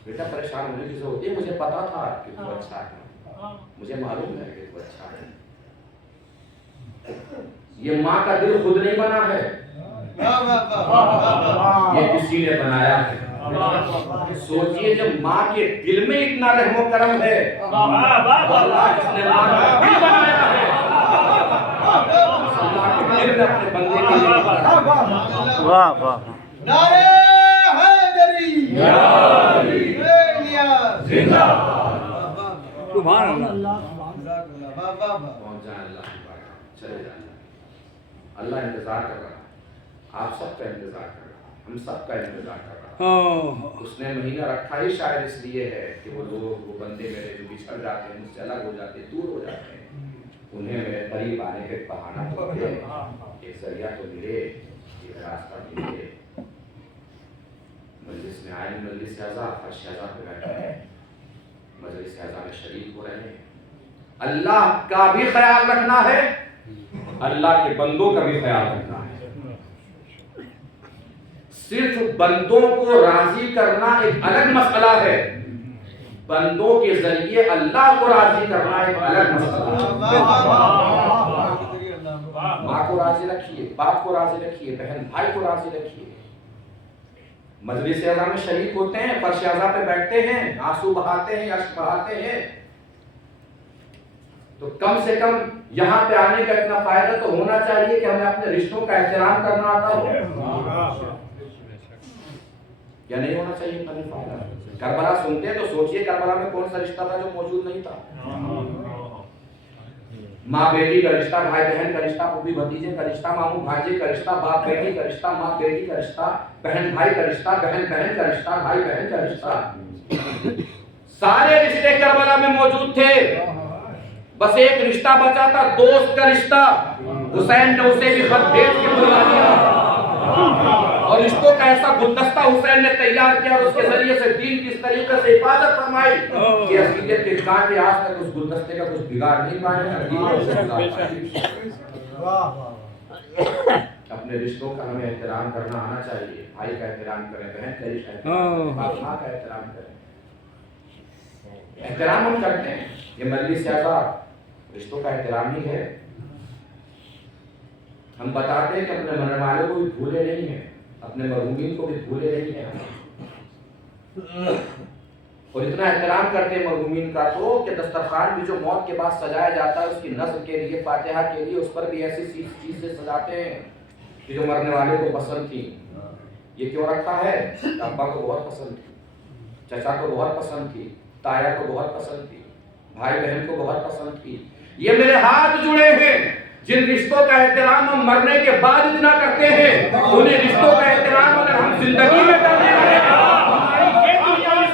بیٹا پریشان ہونے کی ضرورت ہوتی ہے، مجھے پتا تھا کہ تو اچھا ہے، مجھے معلوم ہے کہ تو اچھا ہے. یہ ماں کا دل خود نہیں بنا ہے، یہ کسی نے بنایا ہے. سوچئے جب ماں کے دل میں اتنا رحم و کرم ہے، اللہ جس نے ماں کا دل بنایا ہے، اللہ کے دل میں اپنے بندے کے لیے واہ واہ نعرے حیدری زندہ سبحان اللہ. پہنچ جائیں اللہ کی بات، چلے جائیں. اللہ انتظار کر رہا ہے، آپ سب کا انتظار کر رہا ہے، ہم سب کا انتظار کر رہا ہے. اس نے مہینہ رکھا ہی شاید اس لیے ہے کہ وہ لوگ، وہ بندے میرے جو بچھڑ جاتے ہیں، مجھ سے الگ ہو جاتے ہیں، دور ہو جاتے ہیں، انہیں میرے قریب آنے کے بہانہ تو ملے، ایک ذریعہ تو ملے، ایک راستہ ملے. مجلس میں آئے، مجلس اعزا فرش اعزا پہ بیٹھے ہیں، مجلس اعزا میں شریک ہو رہے ہیں. اللہ کا بھی خیال رکھنا ہے، اللہ کے بندوں کا بھی خیال رکھنا ہے. صرف بندوں کو راضی کرنا ایک الگ مسئلہ ہے، بندوں کے ذریعے اللہ کو راضی کرنا ایک الگ مسئلہ ہے. ماں کو راضی رکھیے، باپ کو راضی رکھیے، بہن بھائی کو راضی رکھیے. مجلس اعزا میں شریک ہوتے ہیں، فرش اعزا پہ بیٹھتے ہیں، آنسو بہاتے ہیں، اشک بہاتے ہیں، تو کم سے کم یہاں پہ آنے کا اتنا فائدہ تو ہونا چاہیے کہ ہمیں اپنے رشتوں کا احترام کرنا آتا ہو، یا نہیں ہونا چاہیے. اتنا نہیں فائدہ. کربلا سنتے تو سوچئے کربلا میں کون سا رشتہ تھا جو موجود نہیں تھا. ماں بیٹی کا رشتہ، بھائی بہن کا رشتہ، پھوپھی بھتیجے کا رشتہ، ماموں بھانجے کا رشتہ، باپ بیٹی کا رشتہ، ماں بیٹی کا رشتہ، بہن بھائی کا رشتہ، بہن بہن کا رشتہ، بھائی بہن کا رشتہ. سارے رشتے کربلا میں موجود تھے. بس ایک رشتہ بچا تھا، دوست کا رشتہ. حسین نے اسے بھی خط بھیج کے بلا لیا، اور رشتوں کا ایسا گلدستہ حسین نے تیار کیا اور اس کے ذریعے سے دین کی اس طریقے سے حفاظت فرمائی کہ عقیدت کے کانٹے آج تک اس گلدستے کا کچھ بگاڑ نہیں پائے. اپنے رشتوں کا ہمیں احترام کرنا آنا چاہیے. بھائی کا احترام کریں، بہن کا احترام کریں، ماں کا احترام کریں. احترام ہم کرتے ہیں، یہ مجلس اعزا رشتوں کا احترام ہی ہے. ہم بتاتے ہیں کہ اپنے مرنے والوں کو بھی بھولے نہیں ہیں، اپنے مرحومین کو بھی بھولے نہیں ہیں، اور اتنا احترام کرتے ہیں مرحومین کا تو کہ دسترخوان بھی جو موت کے بعد سجایا جاتا ہے اس کی نظر کے لیے، فاتحہ کے لیے، اس پر بھی ایسی چیزیں سجاتے ہیں کہ جو مرنے والے کو پسند تھی. یہ کیوں رکھا ہے؟ ابا کو بہت پسند تھی، چچا کو بہت پسند تھی، تایا کو بہت پسند تھی، بھائی بہن کو بہت پسند تھی. یہ میرے ہاتھ جڑے ہیں. جن رشتوں کا احترام ہم مرنے کے بعد اتنا کرتے ہیں، انہیں رشتوں کا احترام اگر ہم زندگی میں کرنے لگے ہماری یہ دنیا میں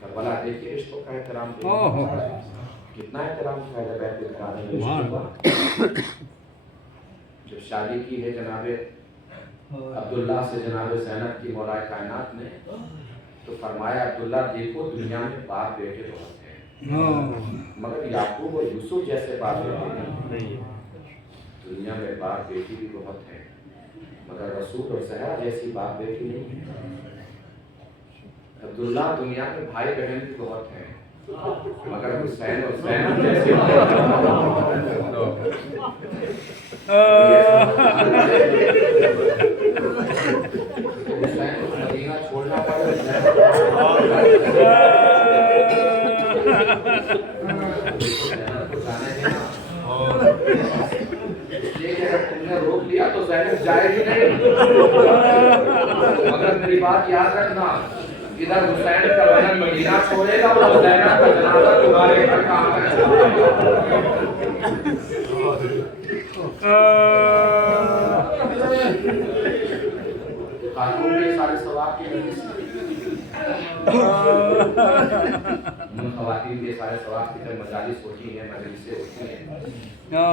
کربلا دیکھیے رشتوں کا احترام کتنا احترام کیا جب بیت الخلا جب شادی کی ہے جناب عبداللہ سے جناب زینب کی مولا کائنات نے، تو فرمایا عبداللہ دیکھو دنیا میں باپ بیٹے بہت ہیں مگر یعقوب اور یوسف جیسے باپ بیٹے نہیں. دنیا میں باپ بیٹی بھی بہت ہیں مگر رسول اور زہرا جیسی باپ بیٹی نہیں ہے. عبداللہ دنیا میں بھائی بہن بھی بہت ہیں مگر حسین اور زینب جیسے مدینہ چھوڑنا پڑے. تم نے روک لیا تو زینب جائے گی نہیں. مگر میری بات یاد رکھنا، ادھر حسین کا بدن مدینہ چھوڑے گا اور زینب کا جنازہ تمہارے گھر کا آنا خاتون کے سارے ثواب کی وجہ سے ان خواتین کے سارے ثواب کی طرف مجالس ہوتی ہیں، مجلسیں ہوتی ہیں، No.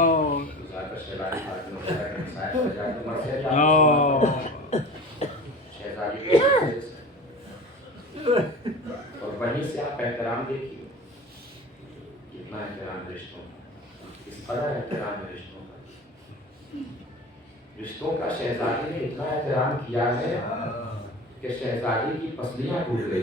زیادہ شہزادی خاتون وغیرہ کے مسائل پر جا کے مرضی No. شہزادی کے اور وہیں سے آپ احترام دیکھیے، کتنا احترام رشتوں کا، کس قدر احترام ہے رشتوں کا، رشتوں کا شہزادی نے اتنا احترام کیا ہے کہ شہزادی کی پسلیاں ٹوٹ گئی۔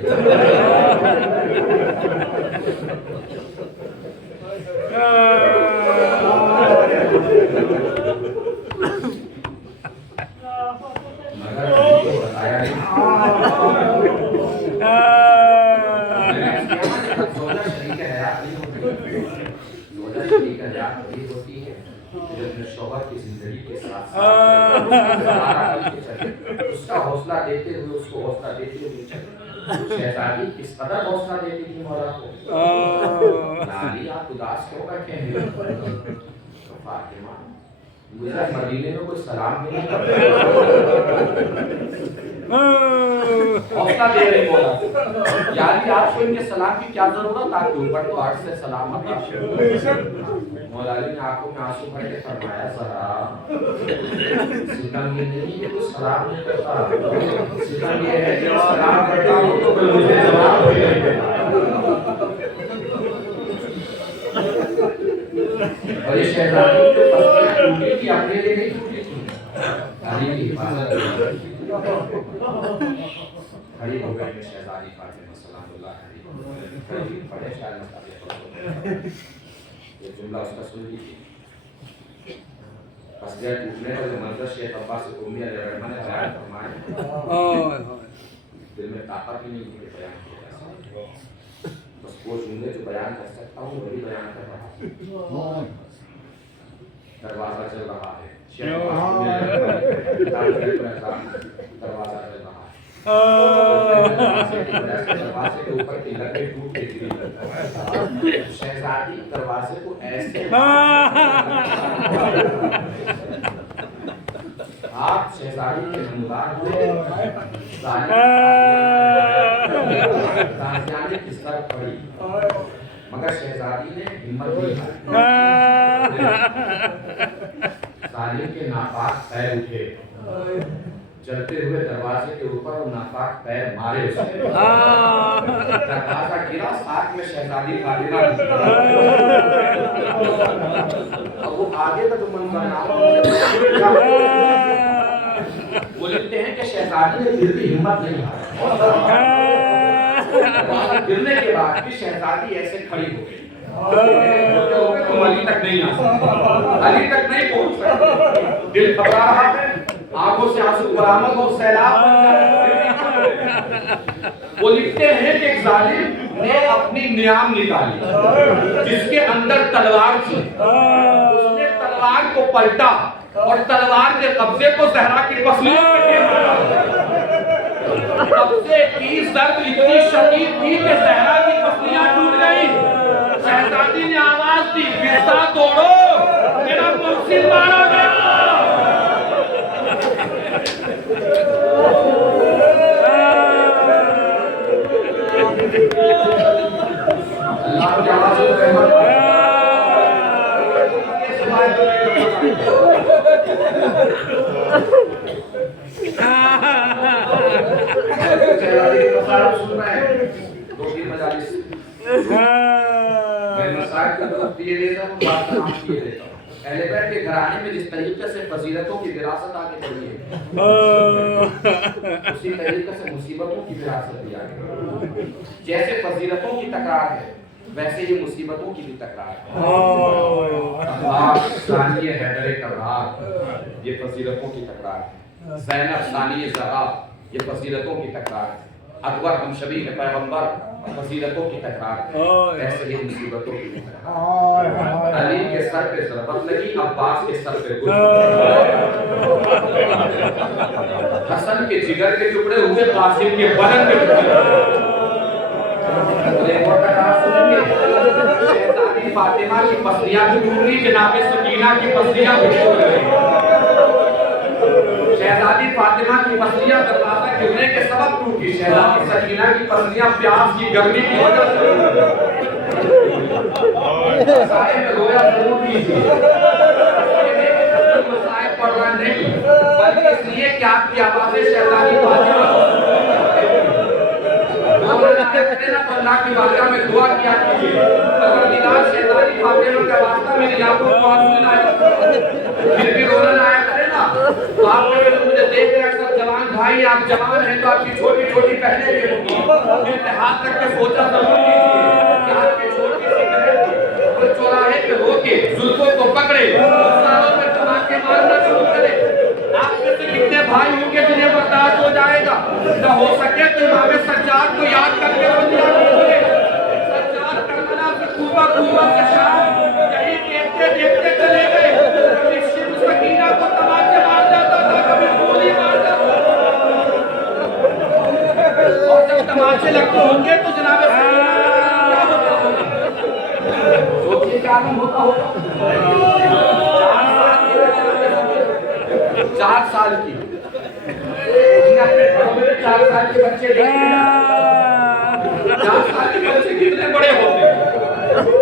مگر کسی کو بتایا نہیں۔ زوجہ شریک حیات نہیں ہوتی، زوجہ شریک حیات وہی ہوتی ہے جو اپنے شوہر کی زندگی کے ساتھ اس کا حوصلہ دیتے ہوئے، اس کو حوصلہ دیتے ہوئے چلے۔ شہزادی کس قدر حوصلہ دیتی تھی مولا کو، لالی آپ اداس کیوں بیٹھے ہیں؟ فاطمہ مجھے مدینے میں کوئی سلام بھی نہیں کرتا، حوصلہ دے رہی مولا کو، یعنی آپ کو ان کے سلام کی کیا ضرورت، آپ کے اوپر تو آٹھ سے سلامت ہے۔ مولا علی نے آنکھوں میں آنسو بھر کے فرمایا ذرا ستم یہ نہیں کہ تو سلام نہیں کرتا، ستم یہ ہے کہ سلام کرتا ہوں تو کوئی مجھے جواب نہیں دیتا۔ اور یہ شہزادی جو پسلیاں ٹوٹی تھی اپنے لیے نہیں ٹوٹی تھی، علی کی حفاظت کھڑی ہو گئی شہزادی فاطمہ سلام اللہ علیہ، پڑھے شاید مطابق یہ جملہ اس کا سن لیجیے۔ پسلیاں ٹوٹنے کا جو منظر شیخ عباس قمی علیہ الرحمہ نے بیان فرمایا، دل میں طاقت ہی نہیں تھی کہ بیان کیا جا سکتا، بس وہ جملے جو بیان کر سکتا ہوں وہی بیان کر رہا ہوں۔ دروازہ چل رہا ہے، شیخ عباس قمی علیہ الرحمہ دروازہ چل رہا ہے، دروازے کے اوپر کی لکڑی ٹوٹ کے گری، شہزادی دروازے کو ایسے آپ شہزادی کے نمودار ہوئے، تازیانے کس طرح پڑی، مگر شہزادی نے ہمت نہیں ہاری، ظالم کے ناپاک پیر اٹھے، چلتے ہوئے دروازے کے اوپر وہ ناپاک پیر مارے اس نے، دروازہ گرا، ساتھ میں شہزادی فاطمہ اب وہ آگے کا جو منظر وہ لکھتے ہیں کہ شہزادی نے پھر بھی ہمت نہیں ہاری، گرنے کے بعد بھی شہزادی ایسے کھڑی ہو گئی، تم علی تک نہیں آ سکتے، علی تک نہیں پہنچ سکتے، دل گھبرا رہا ہے، آنکھوں سے آنسو برآمد ہو، سیلاب بن جائے۔ وہ لکھتے ہیں کہ ایک ظالم نے اپنی نیام نکالی جس کے اندر تلوار تھی، اس نے تلوار کو پلٹا اور تلوار کے قبضے کو زہرا کی پسلیوں پہ دے مارا، قبضے کی ضرب اتنی شدید تھی کہ زہرا کی پسلیاں ٹوٹ گئی، شہزادی نے آواز دی فرسا توڑو میرا محسن مارا گیا۔ اللہ کی آواز و رحمت شہزادی کے مسائل سن رہے ہیں، دو تین مجالس میں مسائل کا طرف دیے دیتا ہوں، بات تمام کیے دیتا ہوں۔ اہل بیت کے گھرانے میں جس طریقے سے فضیلتوں کی وراثت آگے چلی ہے، اسی طریقے سے مصیبتوں کی وراثت بھی آگے، جیسے فضیلتوں کی تکرار ہے ویسے یہ مصیبتوں کی بھی تکرار ہے۔ عباس ثانی حیدر کرار یہ فضیلتوں کی تکرار ہے، زینب ثانی زہرا یہ فضیلتوں کی تکرار ہے، اکبر ہمشبی پیغمبر فضیلتوں کی تکرار ہے، ایسے ہی مصیبتوں کی بھی تکرار ہے۔ علی کے سر پہ ضربت لگی، عباس کے سر پہ گزر، حسن کے جگر کے ٹکڑے ہوئے، قاسم کے بدن کے ٹکڑے شہزادی فاطمہ کی پسلیاں بھی ٹوٹ گئی، جناب سکینہ کی پسلیاں بھی ٹوٹ گئی، شہزادی فاطمہ کی پسلیاں دروازہ گرنے کے سبب ٹوٹی، شہزادی سکینہ کی پسلیاں پیاس کی گرمی کی وجہ سے مسائل میں رویا ضرور کیجیے، مسائل پڑھنا نہیں، بلکہ اس لیے کہ آپ کی آوازیں شیطانی باتیں اللہ کی بارگاہ میں دعا کیا کیجیے، پروردگار شیطانی باطلوں کا واسطہ میری آنکھوں کو آنسو نہ آئے، پھر بھی رونا نہ آیا کرے نا، تو آپ نے مجھے دیکھ رہے اکثر جوان بھائی، آپ جوان ہیں تو آپ کی چھوٹی چھوٹی بہنیں بھی ہوں گی، اتحاد رکھ کے سوچا ضرور کیجیے کہ آپ کی چھوٹی سی بہن اور چوراہے پہ ہو کے زلفوں کو پکڑے، ساروں میں دھماکے مارنا شروع کرے، آپ میں سے کتنے بھائی ہوں گے جنہیں برداشت ہو جائے گا؟ نہ ہو سکے تو امام سجاد کو یاد کر کے رو دیا کیجیے، سجاد کربلا سے کوفہ، کوفہ سے شام، یہی دیکھتے دیکھتے چلے گئے، کبھی شب سکینہ کو تماچے مار جاتا تھا، کبھی گولی مار جاتا تھا، اور جب تماچے لگتے ہوں گے تو جناب سکینہ کیا ہوتا ہوگا؟ سوچئے کیا عالم ہوتا ہوگا؟ 4 سال کی 4 سال کے بچے دیکھیں، 4 سال کے بچے کتنے بڑے ہوتے ہیں،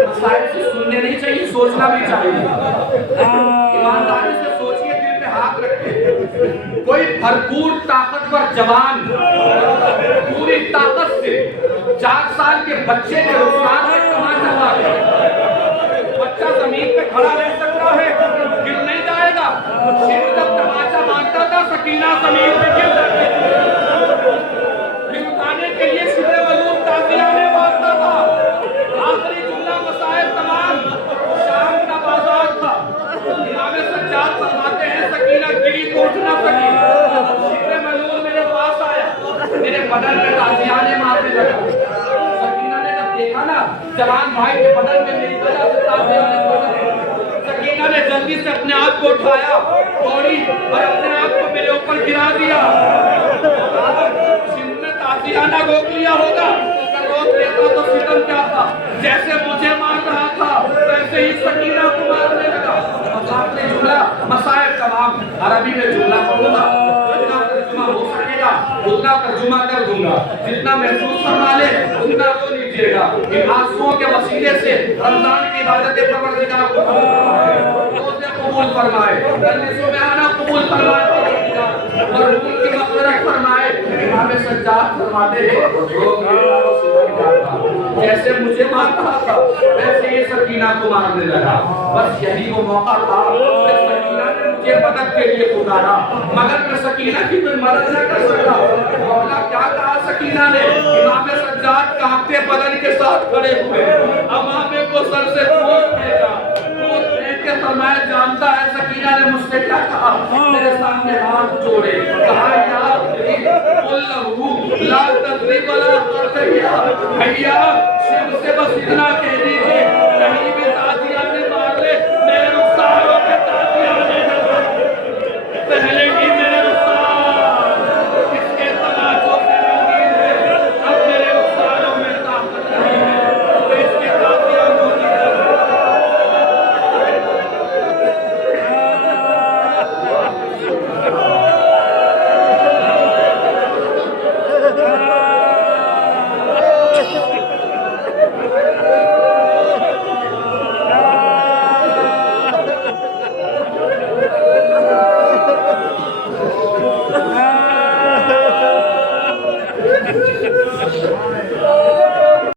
مسائل سے سننے نہیں چاہیے، سوچنا بھی چاہیے، ایمانداری سے سوچئے، دل پہ ہاتھ رکھیں، کوئی بھرپور طاقتور جوان پوری طاقت سے 4 سال کے بچے کے رخسار پہ تماچا مارے، بچہ زمین پہ کھڑا رہ سکتا ہے، گر نہیں جائے گا، شیر جب تماچا مارتا تھا سکینہ زمین پہ گر جاتی تھی، پھر اٹھانے کے لیے شیر ولود تازیانے مارتا تھا، آخری جملہ مسائل تمام، شام کا بازار تھا، امام سجاد فرماتے ہیں سکینہ گری تو اٹھ نہ سکی، شیر ولود میرے پاس آیا، میرے بدن میں تازیانے مارنے لگا، سکینہ نے جب دیکھا نا جوان بھائی کے بدن میں میری وجہ سے تازیانے پڑ رہے ہیں، سکینہ نے جلدی سے اپنے آپ کو اٹھایا، دوڑی اور اپنے آپ کو میرے اوپر گرا دیا، شیر نے تازیانہ روک لیا ہوگا، اگر روک لیتا تو ستم کیا تھا، جیسے مجھے مار رہا تھا ویسے ہی سکینہ کو مارنے لگا، مذاق نے جملہ مسائل تمام، عربی میں جملہ پڑھوں گا، جتنا ترجمہ ہو سکے گا اتنا ترجمہ کر دوں گا، جتنا محسوس فرما لے اتنا رو لیجیے گا، ان آنسوؤں کے وسیلے سے رمضان کی عبادت پروردگار روزے قبول فرمائے، مجلسوں میں آنا قبول فرمائے پروردگار، مرحوم کی مغفرت فرمائے، امام سجاد فرماتے ہیں جیسے مجھے مار رہا تھا ویسے یہ سکینہ کو مارنے لگا، بس یہی وہ موقع تھا کہ سکینہ نے مجھے مدد کے لیے پکارا، مگر میں سکینہ کی کوئی مدد نہ کر سکا، مولا کیا کہا سکینہ نے، امام سجاد کانپتے بدن کے ساتھ کھڑے ہوئے، امامے کو سر سے پوچھ پھینکا، پوچھ پھینک کے فرمایا جانتا ہے سکینہ نے مجھ سے کیا کہا، میرے سامنے ہاتھ جوڑے، کہا یا قل لہو لا تضرب ولا ترتیا، بھیا شیر سے بس اتنا کہہ دیجئے